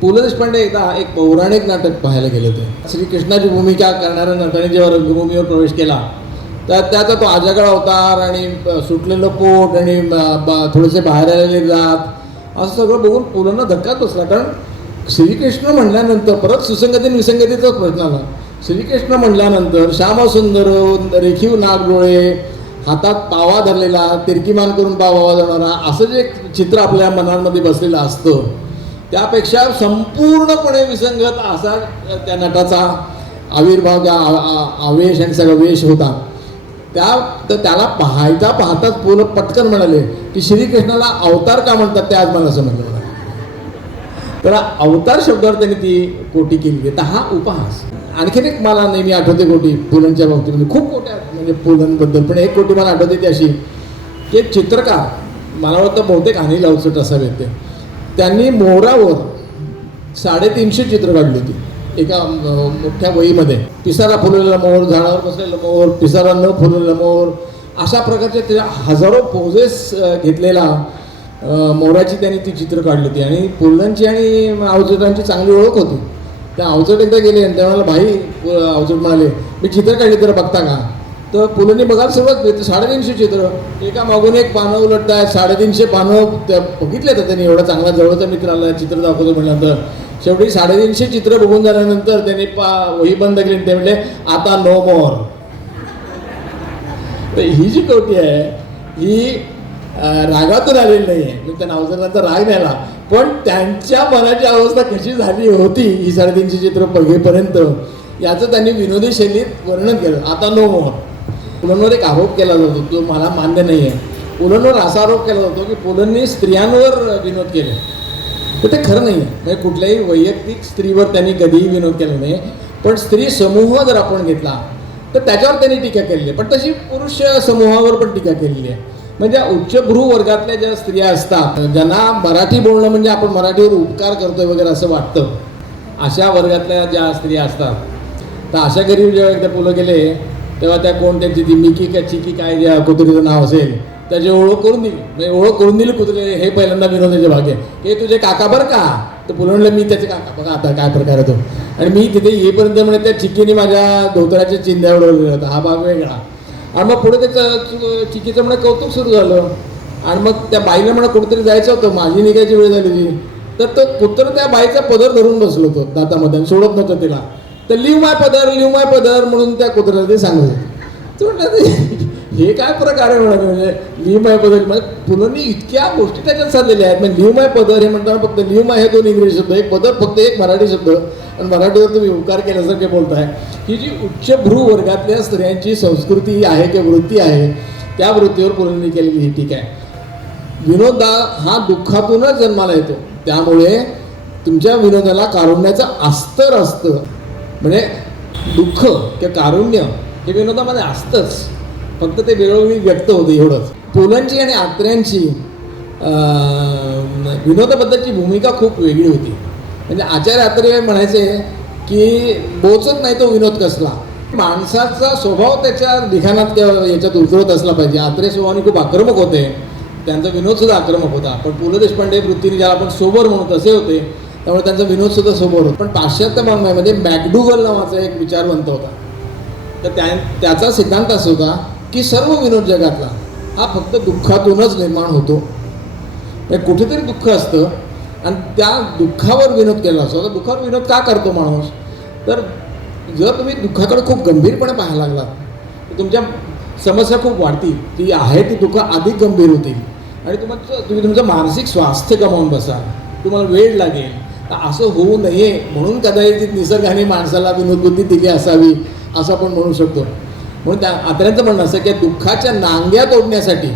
पु ल देशपांडे एकदा एक पौराणिक नाटक पाहायला गेले होते. श्रीकृष्णाची भूमिका करणाऱ्या नटाने जेव्हा रंगभूमीवर प्रवेश केला तर त्याचा तो आजागळा अवतार आणि सुटलेलं पोट आणि थोडेसे बाहेर आलेले दात असं सगळं बघून पुलांना धक्काच बसला. कारण श्रीकृष्ण म्हणल्यानंतर परत सुसंगती विसंगतीचाच प्रश्न आला. श्रीकृष्ण म्हणल्यानंतर श्यामसुंदर, रेखीव नागडोळे, हातात पावा धरलेला, तिरकीमान करून पावा जाणारा असं जे चित्र आपल्या मनामध्ये बसलेलं असतं त्यापेक्षा संपूर्णपणे विसंगत असा त्या नटाचा आविर्भाव, आवेश आणि सगळा वेश होता. तर त्याला पाहताच पोलं पटकन म्हणाले की श्रीकृष्णाला अवतार का म्हणतात ते आज मला समजलं. तर अवतार शब्दावर त्यांनी ती कोटी केली. तर हा उपहास. आणखीन एक मला नेहमी आठवते कोटी पुलंच्या बाबतीमध्ये, खूप कोट्या म्हणजे पुलंबद्दल, पण एक कोटी मला आठवते ती अशी की एक चित्रकार, मला वाटतं बहुतेक अनिल अवचट असावेत ते, त्यांनी मोरावर 350 चित्र काढली होती एका मोठ्या वहीमध्ये. पिसारा फुललेला मोर, झाडावर बसलेला मोर, पिसारा न फुललेला मोर, अशा प्रकारचे ते हजारो पोजेस घेतलेला मोराची त्यांनी ती चित्र काढली होती. आणि पुलंची आणि अवचटांची चांगली ओळख होती. त्या अवचट एकदा गेले आणि त्यावेळेला भाई अवचट म्हणाले मी चित्र काढली तर बघता का? तर पुलंनी बघायला सुरुवात केली. 350 चित्र एका मागून एक पानं उलटत आहेत. 350 पानं त्या बघितले तर त्यांनी. एवढा चांगला जवळचा मित्र आला चित्र दाखवतो म्हटल्यानंतर शेवटी 350 चित्र बघून झाल्यानंतर त्यांनी वही बंद केली. ते म्हणले आता नो मोर. तर ही जी कोटी आहे ही रागातून आलेली नाही आहे. मी त्या नावजरांचा राग न्यायला, पण त्यांच्या मनाची अवस्था कशी झाली होती ही 350 चित्र बघेपर्यंत याचं त्यांनी विनोदी शैलीत वर्णन केलं. आता नो मोर. पुलंवर एक आरोप केला जातो तो मला मान्य नाही आहे. पुलंवर असा आरोप केला जातो की पुलंनी स्त्रियांवर विनोद केले. तर ते खरं नाही आहे. म्हणजे कुठल्याही वैयक्तिक स्त्रीवर त्यांनी कधीही विनोद केला नाही. पण स्त्री समूह जर आपण घेतला तर त्याच्यावर त्यांनी टीका केलेली आहे. पण तशी पुरुष समूहावर पण टीका केलेली आहे. म्हणजे उच्चभ्रू वर्गातल्या ज्या स्त्रिया असतात, ज्यांना मराठी बोलणं म्हणजे आपण मराठीवर उपकार करतोय वगैरे असं वाटतं, अशा वर्गातल्या ज्या स्त्रिया असतात, तर अशा गरीब जेव्हा एकदा पुलं गेले तेव्हा त्या कोण त्यांची ती मिकी का चिकी काय ज्या कुत्रीचं नाव असेल त्याची ओळख करून दिली. म्हणजे ओळख करून दिली कुत्रे. हे पहिल्यांदा विनोदाचे भाग आहे. हे तुझे काका बरं का? तर पुलं म्हणलं मी त्याचे काका. बघा आता काय प्रकार होतो. आणि मी तिथे येईपर्यंत म्हणजे त्या चिकीने माझ्या धोतराच्या चिंध्यावर उडवलेला होता. हा भाग वेगळा. आणि मग पुढे त्याचं चिकीचं म्हणा कौतुक सुरू झालं. आणि मग त्या बाईला म्हणा कुठेतरी जायचं होतं, माझी निघायची वेळ झालेली. तर तो कुत्र त्या बाईचा पदर धरून बसलो होतो दातामध्ये, सोडत नव्हतं तिला. तर लिव माय पदर म्हणून त्या कुत्र्याला ते सांगत होते. हे काय प्रकार आहे म्हणाले. म्हणजे लिव माय पदर म्हणजे पुलंनी इतक्या गोष्टी त्याच्यात साधलेल्या आहेत. म्हणजे लिव माय पदर हे म्हणताना फक्त लिव माय हे 2 इंग्रजी शब्द, एक पदर फक्त एक मराठी शब्द, आणि मराठीवर तुम्ही उपकार केल्यासारखे बोलताय. ही जी उच्चभ्रू वर्गातल्या स्त्रियांची संस्कृती आहे किंवा वृत्ती आहे त्या वृत्तीवर पुलंनी केलेली ही टीका आहे. विनोद हा दुःखातूनच जन्माला येतो. त्यामुळे तुमच्या विनोदाला कारुण्याचं अस्तर असतं. म्हणजे दुःख किंवा कारुण्य हे विनोदामध्ये असतंच, फक्त ते वेळोवेळी व्यक्त होतं एवढंच. पुलंची आणि आत्र्यांची विनोदाबद्दलची भूमिका खूप वेगळी होती. म्हणजे आचार्य आत्रे म्हणायचे की बोचत नाही तो विनोद कसला. माणसाचा स्वभाव त्याच्या लिखाणात किंवा याच्यात उतरत असला पाहिजे. आत्रे स्वभावाने खूप आक्रमक होते, त्यांचा विनोदसुद्धा आक्रमक होता. पण पु ल देशपांडे वृत्तीने ज्याला आपण सोबर म्हणू तसे होते, त्यामुळे त्यांचा विनोदसुद्धा सोबर होता. पण पाश्चात्य मानवामध्ये मॅकडुगल नावाचा एक विचारवंत होता. तर त्याचा सिद्धांत असा होता की सर्व विनोद जगातला हा फक्त दुःखातूनच निर्माण होतो. म्हणजे कुठेतरी दुःख असतं आणि त्या दुःखावर विनोद केला असतो. तर दुःखावर विनोद का करतो माणूस? तर जर तुम्ही दुःखाकडे खूप गंभीरपणे पाहायला लागलात तर तुमच्या समस्या खूप वाढतील, ती आहे ती दुःख अधिक गंभीर होतील आणि तुम्ही तुमचं मानसिक स्वास्थ्य गमावून बसाल, तुम्हाला वेळ लागेल. तर असं होऊ नये म्हणून कदाचित निसर्गाने माणसाला विनोदबुद्धी दिली असावी असं आपण म्हणू शकतो. म्हणून त्या आत्र्यांचं म्हणणं असं की दुःखाच्या नांग्या तोडण्यासाठी,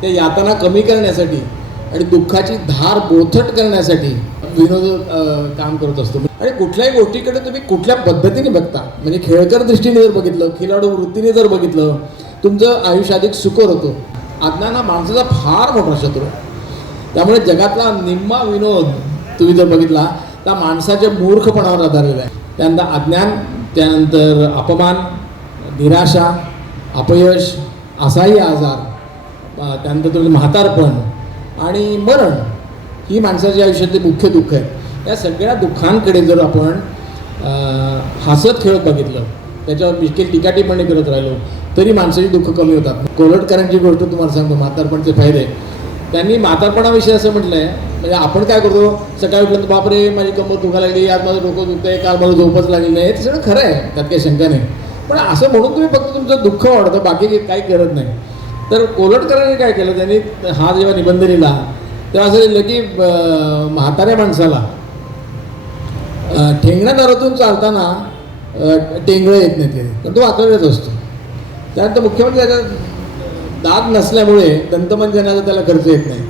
त्या यातना कमी करण्यासाठी आणि दुःखाची धार बोथट करण्यासाठी विनोद काम करत असतो. आणि कुठल्याही गोष्टीकडे तुम्ही कुठल्या पद्धतीने बघता, म्हणजे खेळकर दृष्टीने जर बघितलं, खिलाडू वृत्तीने जर बघितलं, तुमचं आयुष्य अधिक सुकर होतं. अज्ञान हा माणसाचा फार मोठा शत्रू. त्यामुळे जगातला निम्मा विनोद तुम्ही जर बघितला तर माणसाच्या मूर्खपणावर आधारलेला आहे. त्यानंतर अज्ञान, त्यानंतर अपमान, निराशा, अपयश, असाही आजार, त्यानंतर तुम्ही म्हातारपण आणि मरण ही माणसाच्या आयुष्यातली मुख्य दुःख आहेत. या सगळ्या दुःखांकडे जर आपण हसत खेळत बघितलं, त्याच्यावर मिश्किल टीकाटिप्पणी करत राहिलो तरी माणसाची दुःख कमी होतात. कोल्हटकरांची गोष्ट तुम्हाला सांगतो, म्हातारपणचे फायदे. त्यांनी म्हातारपणाविषयी असं म्हटलं आहे, म्हणजे आपण काय करतो, सकाळी उठलं तर बापरे माझी कंबर दुखायला लागली, आज माझं डोकं दुखतं आहे, काल मला झोपच लागली नाही. ते सगळं खरं आहे, त्यात काही शंका नाही. पण असं म्हणून तुम्ही फक्त तुमचं दुःख वाढतं, बाकी काही करत नाही. तर कोल्हटकरांनी काय केलं, त्यांनी हा जेव्हा निबंध लिहिला तेव्हा असं लिहिलं की म्हाताऱ्या माणसाला ठेंगण्यादारातून चालताना टेंगळं येत नाही, ते पण तो वाकळत असतो. त्यानंतर मुख्यमंत्री त्याच्यात दात नसल्यामुळे दंतमंजनाचा त्याला खर्च येत नाही,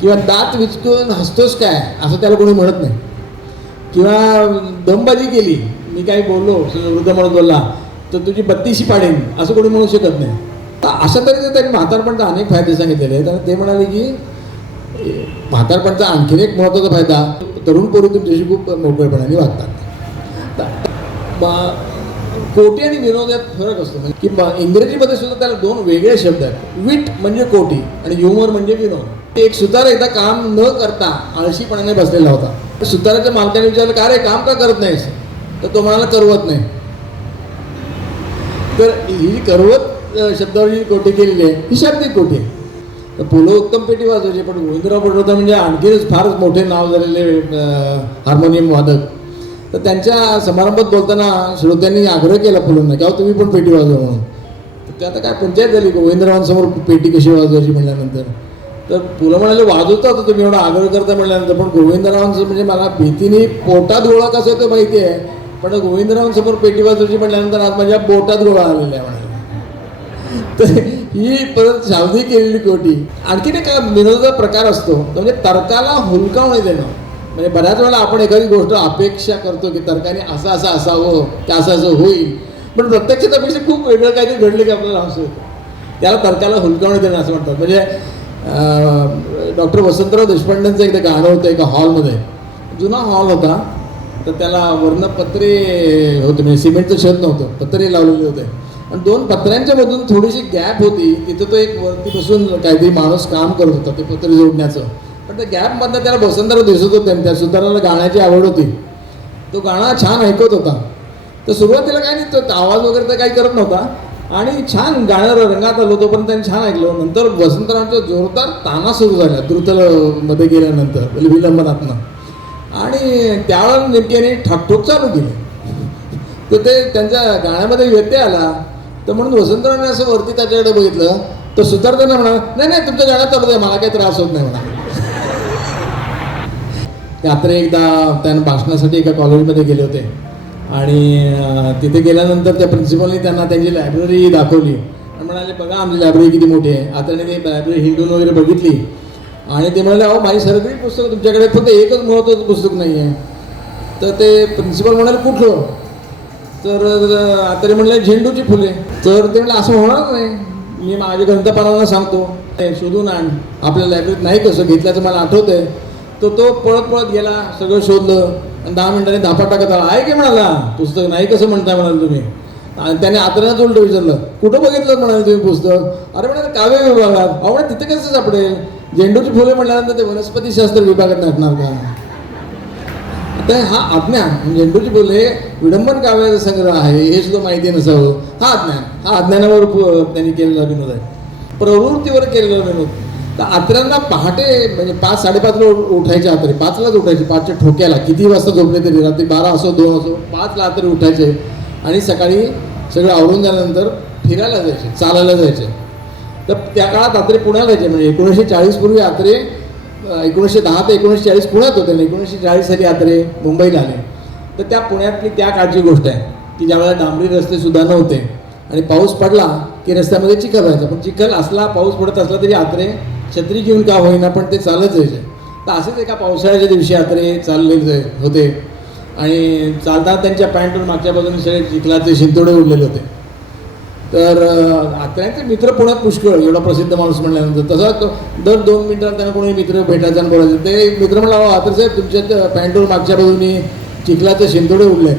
किंवा दात विचकून हसतोस काय असं त्याला कोणी म्हणत नाही, किंवा दमबाजी केली, मी काही बोललो वृद्ध माणूस बोलला तर तुझी बत्तीशी पाडेन असं कोणी म्हणू शकत नाही. तर अशा तऱ्हेचे त्यांनी म्हातारपणचा अनेक फायदे सांगितलेले आहेत. आणि ते म्हणाले की म्हातारपणचा आणखीन एक महत्त्वाचा फायदा, तरुण पोरी तुमच्याशी खूप मोकळेपणाने वागतात. कोटी आणि विनोद यात फरक असतो. की इंग्रजीमध्ये सुद्धा त्याला दोन वेगळे शब्द आहेत. विट म्हणजे कोटी आणि ह्युमर म्हणजे विनोद. एक सुतार एकदा काम न करता आळशीपणाने बसलेला होता. सुताराच्या मालकाने विचारलं का रे काम का करत नाहीस, तर तो म्हणाला करवत नाही. तर ही करवत शब्दावर जी कोटी केलेली आहे ही शाब्दिक कोटी आहे. तर पु ल उत्तम पेटी वाजवायचे, पण गोविंदराव पडवळकर म्हणजे आणखीनच फारच मोठे नाव झालेले हार्मोनियम वादक. तर त्यांच्या समारंभात बोलताना श्रोत्यांनी आग्रह केला पुलंना की तुम्ही पण पेटी वाजवा म्हणून. तर ते आता काय पंचायत झाली, गोविंदरावांसमोर पेटी कशी वाजवायची म्हणल्यानंतर. तर पुलं म्हणाले वाजवता होतं तुम्ही एवढा आग्रह करता म्हणल्यानंतर, पण गोविंदरावांचं म्हणजे मला भीतीने पोटात गोळा कसं होतं माहिती आहे, पण गोविंदरावांसमोर पेटी वाजवायची म्हटल्यानंतर आज माझ्या पोटात गोळा आलेला आहे म्हणाले. तर ही परत शाब्दी केलेली कोटी. आणखीन एक विनोदाचा प्रकार असतो म्हणजे तर्काला हुलकावणी देणं. म्हणजे बऱ्याच वेळेला आपण एखादी गोष्ट अपेक्षा करतो की तर्काने असं असं असावं, की असं असं होईल, पण प्रत्यक्षात अपेक्षा खूप वेगळं काहीतरी घडलं की आपल्याला हसू येतं. त्याला तर्काला हुलकावणी देणं असं म्हणतात. म्हणजे डॉक्टर वसंतराव देशपांडेंचं एकदा गाणं होतं एका हॉलमध्ये, जुना हॉल होता. तर त्याला वरनं पत्रे होते, म्हणजे सिमेंटचं छत नव्हतं, पत्रे लावलेले होते आणि दोन पत्र्यांच्या मधून थोडीशी गॅप होती. तिथं तो एक वरती बसून काहीतरी माणूस काम करत होता ते पत्रे जोडण्याचं. पण त्या गॅपमधनं त्याला वसंतराव दिसत होते आणि त्या सुताराला गाण्याची आवड होती. तो गाणं छान ऐकत होता. तर सुरुवातीला काय नाही, तो आवाज वगैरे तर काही करत नव्हता आणि छान गाणं रंगात आलो होतो, पण त्यांनी छान ऐकलं. नंतर वसंतरावांचा जोरदार ताना सुरू झाला द्रुतमध्ये गेल्यानंतर विलंबनातनं, आणि त्यावेळेला नेमक्याने ठाकठोक चालू केली. तर ते त्यांच्या गाण्यामध्ये व्यत्यय आला. तर म्हणून वसंतरावांनी असं वरती त्याच्याकडे बघितलं तर सुतार त्यांना म्हणाला नाही नाही तुमच्या गाण्यात चालू द्या, मला काही त्रास होत नाही म्हणा. रात्री एकदा त्यांना भाषणासाठी एका कॉलेजमध्ये गेले होते आणि तिथे गेल्यानंतर त्या प्रिन्सिपलने त्यांना त्यांची लायब्ररी दाखवली आणि म्हणाले बघा आमची लायब्ररी किती मोठी आहे. आता ते लायब्ररी हिंडून वगैरे बघितली आणि ते म्हणाले अहो माझी सगळी पुस्तकं तुमच्याकडे, फक्त एकच महत्त्वाचं पुस्तक नाही आहे. तर ते प्रिन्सिपल म्हणाले कुठलं, तर आत्रे म्हणले झेंडूची फुले. तर ते म्हणलं असं होणार नाही, मी माझ्या ग्रंथपालांना सांगतो ते शोधून आण. आपल्या लायब्ररीत नाही कसं घेतल्याचं मला आठवतंय. तर तो पळत पळत गेला, सगळं शोधलं आणि 10 मिनिटांनी धापा टाकत आला. आहे की म्हणाला पुस्तक नाही कसं म्हणताय म्हणाल तुम्ही. आणि त्याने आत्र्यांनाच उलटं विचारलं, कुठं बघितलं म्हणाले तुम्ही पुस्तक. अरे म्हणाले काव्य विभागात. अहो म्हणे तिथे कसं सापडेल, झेंडूची फुले म्हटल्यानंतर ते वनस्पतीशास्त्र विभागात नसणार का. तर हा अज्ञान, झेंडूची फुले विडंबन काव्याचा संग्रह आहे हे सुद्धा माहिती नसावं. हा अज्ञानावर त्यांनी केलेला विनोद आहे, प्रवृत्तीवर केलेला विनोद. तर आत्र्यांना पहाटे म्हणजे 5-5:30ला उठायचे. आत्रे 5लाच उठायचे, 5च्या ठोक्याला. किती वाजता झोपले तरी, रात्री 12 असो 2 असो, 5ला आत्रे उठायचे आणि सकाळी सगळं आवरून झाल्यानंतर फिरायला जायचे, चालायला जायचे. तर त्या काळात आत्रे पुण्याला जायचे. म्हणजे 1940 पूर्वी आत्रे 1910 ते 1940 पुण्यात होते. 1940 साली आत्रे मुंबईला आले. तर त्या पुण्यातली त्या काळची गोष्ट आहे की ज्यावेळेला डांबरी रस्ते सुद्धा नव्हते आणि पाऊस पडला की रस्त्यामध्ये चिखल व्हायचा. पण चिखल असला, पाऊस पडत असला तरी आत्रे छत्री घेऊन का होईना पण ते चालत जायचे. तर असेच एका पावसाळ्याच्या दिवशी आत्रे चाललेले होते आणि चालताना त्यांच्या पॅन्टवर मागच्या बाजूने सगळे चिखलाचे शिंतोडे उडलेले होते. तर आत्र्यांचे मित्र पुण्यात पुष्कळ, एवढा प्रसिद्ध माणूस म्हणल्यानंतर. तसा दर 2 मिनिटांना त्यांना कोणी मित्र भेटायचा आणि बोलायचं. ते मित्र म्हणला, अहो आत्रे साहेब तुमच्या पॅन्टवर मागच्या बाजूने चिखलाचे शिंतोडे उडले.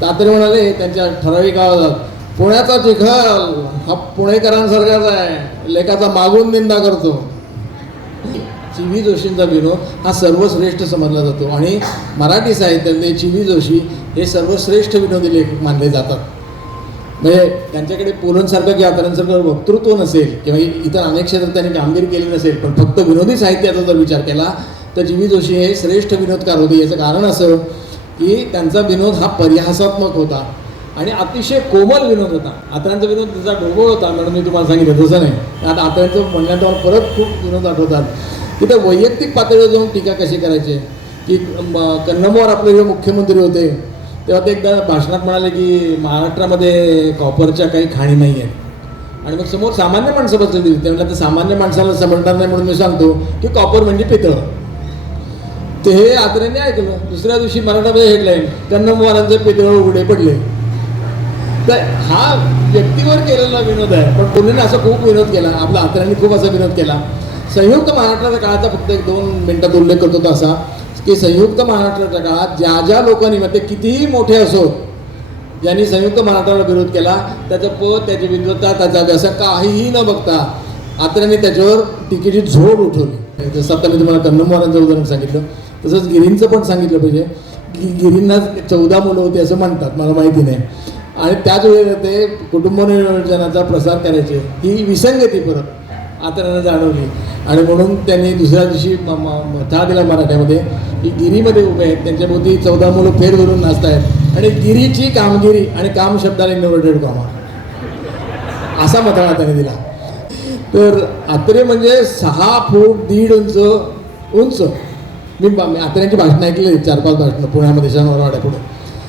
तर आत्रे म्हणाले त्यांच्या ठराविक आवाजात, पुण्याचा चिखल हा पुणेकरांसारखाच आहे, लेखाचा मागून निंदा करतो. चि.व्ही. जोशींचा विनोद हा सर्वश्रेष्ठ समजला जातो आणि मराठी साहित्यातले चि.व्ही. जोशी हे सर्वश्रेष्ठ विनोदी लेखक मानले जातात. म्हणजे त्यांच्याकडे पुलंसारखं किंवा आत्र्यांसारखं वक्तृत्व नसेल किंवा इतर अनेक क्षेत्रात त्यांनी कामगिरी केली नसेल, पण फक्त विनोदी साहित्याचा जर विचार केला तर चि.व्ही. जोशी हे श्रेष्ठ विनोदकार होते. याचं कारण असं की त्यांचा विनोद हा परिहासात्मक होता आणि अतिशय कोमल विनोद होता. आत्र्यांचा विनोद त्याचा ढोबळ होता. मॅडम मी तुम्हाला सांगितलं तसं नाही. आता आत्र्यांचं म्हणण्यावर परत खूप विनोद आठवतात. तिथं वैयक्तिक पातळीवर जाऊन टीका कशी करायची की कन्नमवार आपले जे मुख्यमंत्री होते तेव्हा ते एकदा भाषणात म्हणाले की महाराष्ट्रामध्ये कॉपरच्या काही खाणी नाही आहेत. आणि मग समोर सामान्य माणसं बसलेली. ते म्हणलं तर सामान्य माणसाला समजणार नाही म्हणून मी सांगतो की कॉपर म्हणजे पितळ. ते हे आत्र्यांनी ऐकलं. दुसऱ्या दिवशी मराठामध्ये हेडलाईन, कन्नमवारांचे पितळ उघडे पडले. तर हा व्यक्तीवर केलेला विनोद आहे. पण कोणीने असा खूप विनोद केला, आपला आत्र्यांनी खूप असा विनोद केला. संयुक्त महाराष्ट्राच्या काळाचा फक्त 1-2 मिनिटात उल्लेख करतो तो असा की संयुक्त महाराष्ट्राच्या काळात ज्या ज्या लोकांनी, मग ते कितीही मोठे असो, ज्यांनी संयुक्त महाराष्ट्राला विरोध केला, त्याचं पद, त्याची विद्वत्ता, त्याचा अभ्यास काहीही न बघता आत्र्यांनी त्याच्यावर टीकेची झोड उठवली. जसं आता मी तुम्हाला कन्नमवारांचं उदाहरण सांगितलं, तसंच गिरींचं पण सांगितलं पाहिजे की गिरींना 14 मुलं होती असं म्हणतात, मला माहिती नाही. आणि त्याच वेळेला ते कुटुंब नियोजनाचा प्रसार करायचे. ही विसंगती परत आत्र्यांना जाणवली आणि म्हणून त्यांनी दुसऱ्या दिवशी मथा दिला मराठ्यामध्ये की गिरीमध्ये उभे आहेत, त्यांच्याभोवती 14 मुलं फेर धरून नाचत आहेत आणि गिरीची कामगिरी आणि काम शब्दाने इनोव्हेटेड कामा असा मथळा त्याने दिला. तर आत्रे म्हणजे 6 फूट 1.5 उंच. मी आत्र्यांची भाषणं ऐकली 4-5 भाषणं पुण्यामध्ये शनिवारवाड्यापुढे.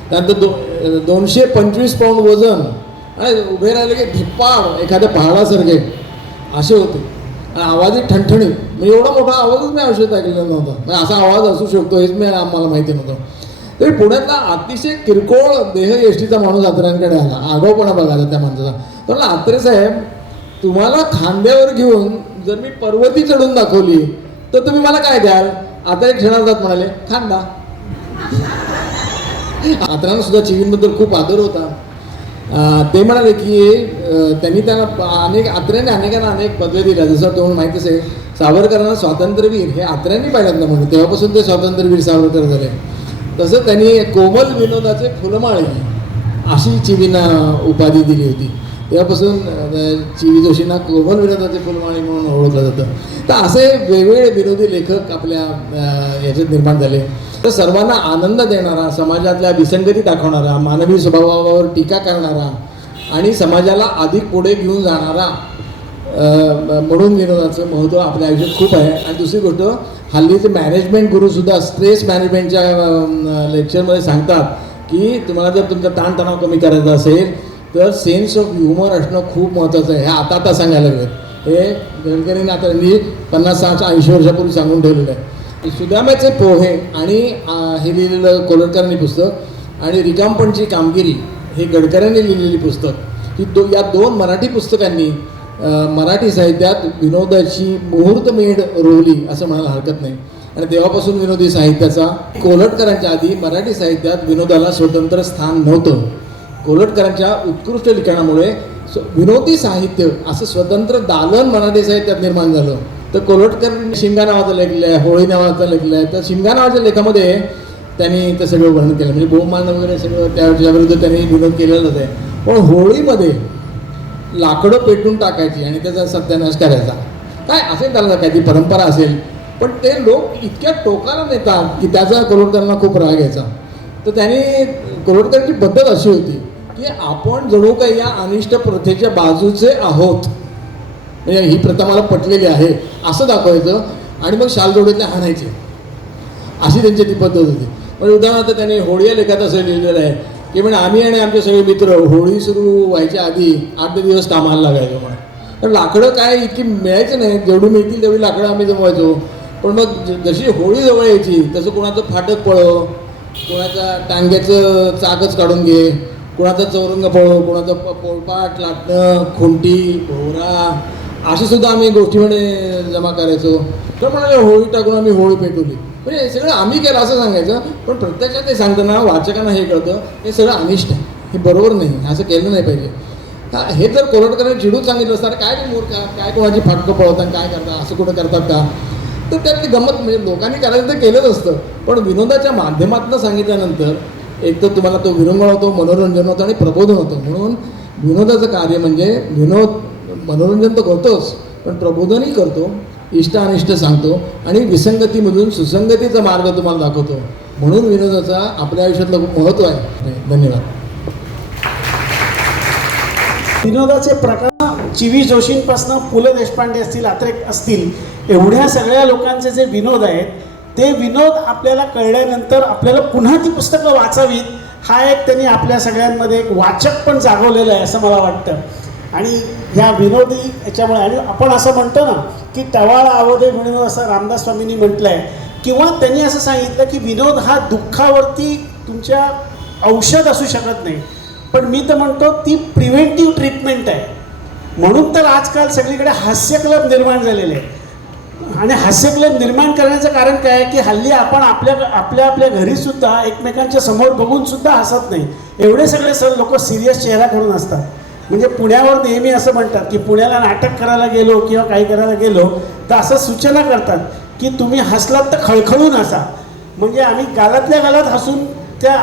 त्यानंतर 225 पाऊंड वजन आणि उभे राहिले की धिप्पाड एखाद्या पहाडासारखे असे होते. आवाजही ठणठणीत, म्हणजे एवढा मोठा आवाजच मी आयुष्यात ऐकलेला नव्हता. म्हणजे असा आवाज असू शकतो हेच मी आम्हाला माहिती नव्हतं. तरी पुण्यातला अतिशय किरकोळ देहयष्टीचा माणूस आत्र्यांकडे आला. आगाऊपणा बघायला त्या माणसाचा. तर आत्रे साहेब, तुम्हाला खांद्यावर घेऊन जर मी पर्वती चढून दाखवली तर तुम्ही मला काय द्याल. आता एक क्षणार्धात म्हणाले, खांदा. आत्र्यांना सुद्धा चिवींबद्दल खूप आदर होता. ते म्हणाले की त्यांनी त्यांना आत्र्यांनी अनेकांना अनेक पदव्या दिल्या. जसं तुम्हाला माहिती असेल, सावरकरांना स्वातंत्र्यवीर हे आत्र्यांनी पहिल्यांदा म्हणलं, तेव्हापासून ते स्वातंत्र्यवीर सावरकर झाले. तसं त्यांनी कोमल विनोदाचे फुलमाळी अशी चिवींना उपाधी दिली होती. तेव्हापासून चि.व्ही. जोशींना कोमल विनोदाचे फुलमाळी म्हणून ओळखलं जातं. तर असे वेगवेगळे विनोदी लेखक आपल्या याच्यात निर्माण झाले. तर सर्वांना आनंद देणारा, समाजातल्या विसंगती दाखवणारा, मानवी स्वभावावर टीका करणारा आणि समाजाला अधिक पुढे घेऊन जाणारा म्हणून विनोदाचं महत्त्व आपल्या आयुष्यात खूप आहे. आणि दुसरी गोष्ट, हल्लीचे मॅनेजमेंट गुरुसुद्धा स्ट्रेस मॅनेजमेंटच्या लेक्चरमध्ये सांगतात की तुम्हाला जर तुमचा ताणतणाव कमी करायचा असेल तर सेन्स ऑफ ह्युमर असणं खूप महत्त्वाचं आहे. हे आता सांगायला लागेल. हे गडकरींनी आता 50-60-80 वर्षापूर्वी सांगून ठेवलेलं आहे. सुदाम्याचे पोहे आणि हे लिहिलेलं कोलटकरांनी पुस्तक आणि रिकामपणची कामगिरी हे गडकऱ्यांनी लिहिलेली पुस्तक ही या दोन मराठी पुस्तकांनी मराठी साहित्यात विनोदाची मुहूर्तमेढ रोवली असं म्हणायला हरकत नाही. आणि तेव्हापासून विनोदी साहित्याचा कोल्हटकरांच्या आधी मराठी साहित्यात विनोदाला स्वतंत्र स्थान नव्हतं. कोल्हटकरांच्या उत्कृष्ट लिखाणामुळे विनोदी साहित्य असं स्वतंत्र दालन मराठी साहित्यात निर्माण झालं. तर कोल्हटकर शिमगा नावाचं लेखलं आहे, होळी नावाचं लेखलं आहे. तर शिमगा नावाच्या लेखामध्ये त्यांनी ते सगळं वर्णन केलं, म्हणजे बोममान वगैरे सगळं त्याविरुद्ध त्यांनी विनोद केलेलाच आहे. पण होळीमध्ये लाकडं पेटून टाकायची आणि त्याचा सत्यानाश करायचा काय असेल त्याला काय ती परंपरा असेल, पण ते लोक इतक्या टोकाला नेतात की त्याचा कोल्हटकरांना खूप राग यायचा. तर त्यांनी कोल्हटकरांची पद्धत अशी होती की आपण जणू काही या अनिष्ट प्रथेच्या बाजूचे आहोत, म्हणजे ही प्रथा मला पटलेली आहे असं दाखवायचं आणि मग शालजोडीतले हाणायचे, अशी त्यांची ती पद्धत होती. म्हणजे उदाहरणार्थ त्यांनी होळी या लेखात असं लिहिलेलं आहे की म्हणजे आम्ही आणि आमचे सगळे मित्र होळी सुरू व्हायच्या आधी 8 दिवस कामाला लागायचो. म्हणून तर लाकडं काय इतकी मिळायचं नाही, जेवढी मिळतील तेवढी लाकडं आम्ही जमवायचो. पण मग जशी होळी जवळ यायची तसं कोणाचं फाटक पळव, कोणाचा टांग्याचं चाकच काढून घे, कोणाचा चौरंग पळव, कोणाचं पोळपाट लाटणं, खुंटी भोवरा अशी सुद्धा आम्ही गोष्टीमध्ये जमा करायचो. तर म्हणाले होळी टाकून आम्ही होळी पेटवली, म्हणजे हे सगळं आम्ही केलं असं सांगायचं. पण प्रत्यक्षात ते सांगताना वाचकांना हे कळतं हे सगळं अनिष्ट आहे, हे बरोबर नाही, असं केलं नाही पाहिजे. हे जर कोल्हटकरांनी चिडून सांगितलं असतं काय ते मूर्ख काय कोणाची फाटकं पळवतात काय करतात असं कुठं करतात का, तर त्यातली गंमत म्हणजे लोकांनी करायचं तर केलंच असतं. पण विनोदाच्या माध्यमातून सांगितल्यानंतर एक तर तुम्हाला तो विरंगुळा होतो, मनोरंजन होतं आणि प्रबोधन होतं. म्हणून विनोदाचं कार्य म्हणजे विनोद मनोरंजन तर करतोच पण प्रबोधनही करतो, इष्ट अनिष्ट सांगतो आणि विसंगतीमधून सुसंगतीचा मार्ग तुम्हाला दाखवतो. म्हणून विनोदाचा आपल्या आयुष्यातलं खूप महत्त्व आहे. धन्यवाद. विनोदाचे प्रकार चिवी जोशींपासून पु ल देशपांडे असतील, अत्रे असतील, एवढ्या सगळ्या लोकांचे जे विनोद आहेत ते विनोद आपल्याला कळल्यानंतर आपल्याला पुन्हा ती पुस्तकं वाचावीत हा एक त्यांनी आपल्या सगळ्यांमध्ये एक वाचक पण जागवलेलं आहे असं मला वाटतं. आणि ह्या विनोदी याच्यामुळे आणि आपण असं म्हणतो ना की टवाळा आवडे विनोद असं रामदास स्वामींनी म्हटलं आहे, किंवा त्यांनी असं सांगितलं की विनोद हा दुःखावरती तुमच्या औषध असू शकत नाही, पण मी तर म्हणतो ती प्रिव्हेंटिव्ह ट्रीटमेंट आहे. म्हणून तर आजकाल सगळीकडे हास्य क्लब निर्माण झालेले आहे. आणि हास्य क्लब निर्माण करण्याचं कारण काय आहे की हल्ली आपण आपल्या घरीसुद्धा एकमेकांच्या समोर बघूनसुद्धा हसत नाही. एवढे सगळे लोक सिरियस चेहरा करून असतात. म्हणजे पुण्यावर नेहमी असं म्हणतात की पुण्याला नाटक करायला गेलो किंवा काही करायला गेलो तर असं सूचना करतात की तुम्ही हसलात तर खळखळून हसा. म्हणजे आम्ही गालातल्या गालात हसून त्या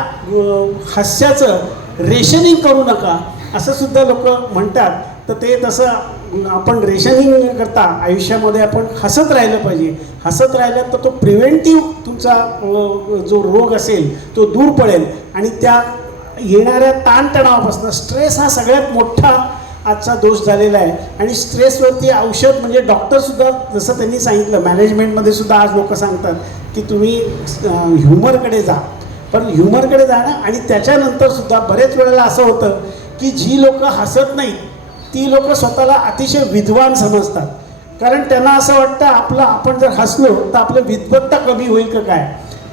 हास्याचं रेशनिंग करू नका असं सुद्धा लोक म्हणतात. तर ते तसं आपण रेशनिंग करता आयुष्यामध्ये आपण हसत राहिलं पाहिजे. हसत राहिलं तर तो प्रिव्हेंटिव्ह तुमचा जो रोग असेल तो दूर पडेल आणि त्या येणाऱ्या ताणतणावापासून स्ट्रेस हा सगळ्यात मोठा आजचा दोष झालेला आहे. आणि स्ट्रेसवरती औषध म्हणजे डॉक्टरसुद्धा जसं त्यांनी सांगितलं मॅनेजमेंटमध्ये सुद्धा आज लोक सांगतात की तुम्ही ह्युमरकडे जा. पण ह्युमरकडे जाणं आणि त्याच्यानंतरसुद्धा बरेच वेळेला असं होतं की जी लोक हसत नाहीत ती लोक स्वतःला अतिशय विद्वान समजतात. कारण त्यांना असं वाटतं आपण जर हसलो तर आपलं विद्वत्ता कमी होईल का काय.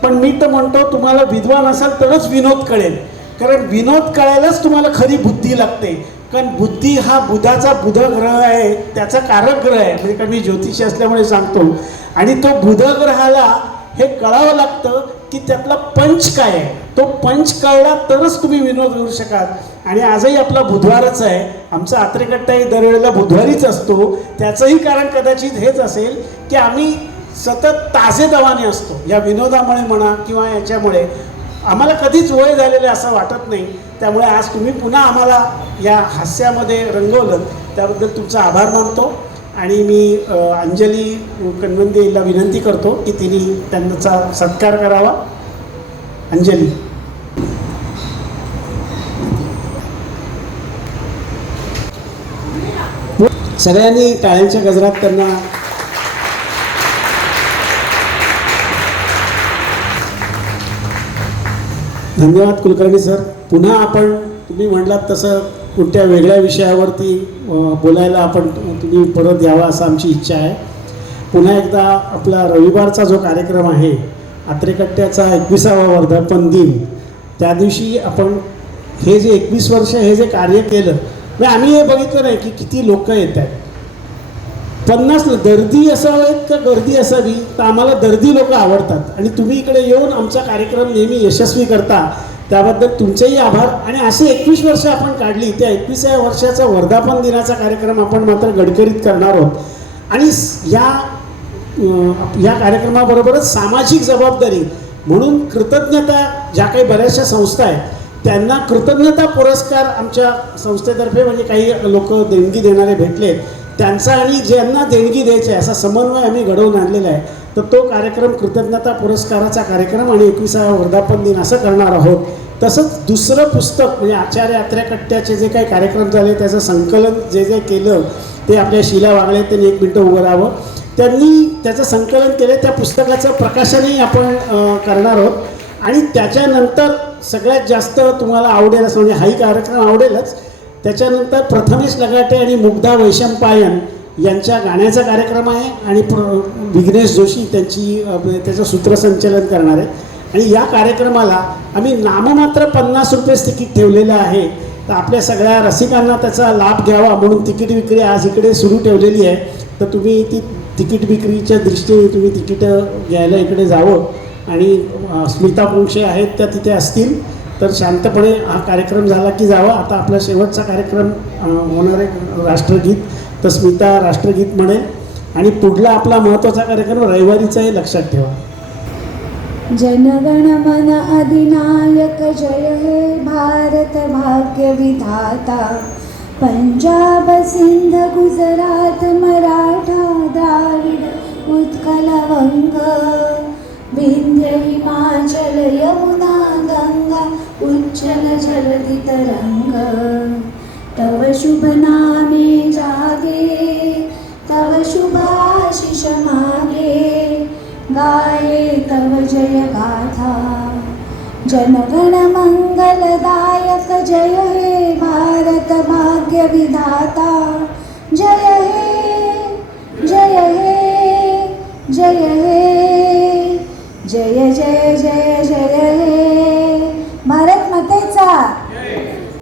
पण मी तर म्हणतो तुम्हाला विद्वान असाल तरच विनोद कळेल. कारण विनोद कळायलाच तुम्हाला खरी बुद्धी लागते. कारण बुद्धी हा बुधाचा बुध ग्रह आहे, त्याचा कारक ग्रह आहे. म्हणजे कारण मी ज्योतिषी असल्यामुळे सांगतो. आणि तो बुध ग्रहाला हे कळावं लागतं की त्यातला पंच काय आहे. तो पंच कळला तरच तुम्ही विनोद करू शकाल. आणि आजही आपला बुधवारच आहे. आमचा आत्रेकट्टाही दरवेळेला बुधवारीच असतो. त्याचंही कारण कदाचित हेच असेल की आम्ही सतत ताजेतवाने असतो. या विनोदामुळे म्हणा किंवा याच्यामुळे आम्हाला कधीच वय झालेलं असं वाटत नाही. त्यामुळे आज तुम्ही पुन्हा आम्हाला या हास्यामध्ये रंगवलं त्याबद्दल तुमचा आभार मानतो. आणि मी अंजली कणवंदेला विनंती करतो की तिने त्यांचा सत्कार करावा. अंजली. सगळ्यांनी टाळ्यांच्या गजरात त्यांना धन्यवाद. कुलकर्णी सर, पुन्हा आपण तुम्ही म्हटलात तसं कोणत्या वेगळ्या विषयावरती बोलायला तुम्ही परत यावा असं आमची इच्छा आहे. पुन्हा एकदा आपला रविवारचा जो कार्यक्रम आहे आत्रेकट्ट्याचा 21वा वर्धापन दिन त्या दिवशी आपण हे जे 21 वर्ष हे जे कार्य केलं, म्हणजे आम्ही हे बघितलं नाही की किती लोक येत आहेत. 50 दर्दी असावेत का गर्दी असावी, तर आम्हाला दर्दी लोक आवडतात आणि तुम्ही इकडे येऊन आमचा कार्यक्रम नेहमी यशस्वी करता, त्याबद्दल तुमचेही आभार. आणि असे 21 वर्ष आपण काढली, त्या 21व्या वर्षाचा वर्धापन दिनाचा कार्यक्रम आपण मात्र गडकरीत करणार आहोत. आणि या कार्यक्रमाबरोबरच सामाजिक जबाबदारी म्हणून कृतज्ञता, ज्या काही बऱ्याचशा संस्था आहेत त्यांना कृतज्ञता पुरस्कार आमच्या संस्थेतर्फे, म्हणजे काही लोक देणगी देणारे भेटले, त्यांचा आणि ज्यांना देणगी द्यायची आहे असा समन्वय आम्ही घडवून आणलेला आहे. तर तो कार्यक्रम कृतज्ञता पुरस्काराचा कार्यक्रम आणि 21व्या वर्धापन दिन असं करणार आहोत. तसंच दुसरं पुस्तक म्हणजे आचार्य अत्र्याकट्ट्याचे जे काही कार्यक्रम झाले त्याचं संकलन जे केलं ते आपल्या शीला वागळे, त्यांनी 1 मिनटं उभं राहावं, त्यांनी त्याचं संकलन केलं. त्या पुस्तकाचं प्रकाशनही आपण करणार आहोत. आणि त्याच्यानंतर सगळ्यात जास्त तुम्हाला आवडेल असं, म्हणजे हाही कार्यक्रम आवडेलच, त्याच्यानंतर प्रथमेश लगाटे आणि मुग्धा वैशंपायन यांच्या गाण्याचा कार्यक्रम आहे आणि विघ्नेश जोशी त्याचं सूत्रसंचलन करणार आहे. आणि या कार्यक्रमाला आम्ही नाममात्र 50 रुपयेच तिकीट ठेवलेलं आहे. तर आपल्या सगळ्या रसिकांना त्याचा लाभ घ्यावा म्हणून तिकीट विक्री आज इकडे सुरू ठेवलेली आहे. तर तुम्ही ती तिकीट विक्रीच्या दृष्टीने तुम्ही तिकीटं घ्यायला इकडे जावं. आणि स्मिता पुंक्षे आहेत त्या तिथे असतील, तर शांतपणे हा कार्यक्रम झाला की जावा. आता आपला शेवटचा कार्यक्रम होणार आहे राष्ट्रगीत, तर स्मिता राष्ट्रगीत म्हणेल. आणि पुढला आपला महत्त्वाचा कार्यक्रम रविवारीचा आहे, लक्षात ठेवा. जनगण मन अधिनायक जय हे भारत भाग्य विधाता. पंजाब सिंध गुजरात मराठा द्राविड उत्कल वंग विंध्य हिमाचल यमुना गंगा उच्चल जलधि तरंग. तव शुभ नामे जागे तव शुभ आशीष मागे. गाये तव जय गाथा जनगण मंगलदायक जय हे भारत भाग्य विधाता. जय हे जय हे जय हे जय जय जय जय हे.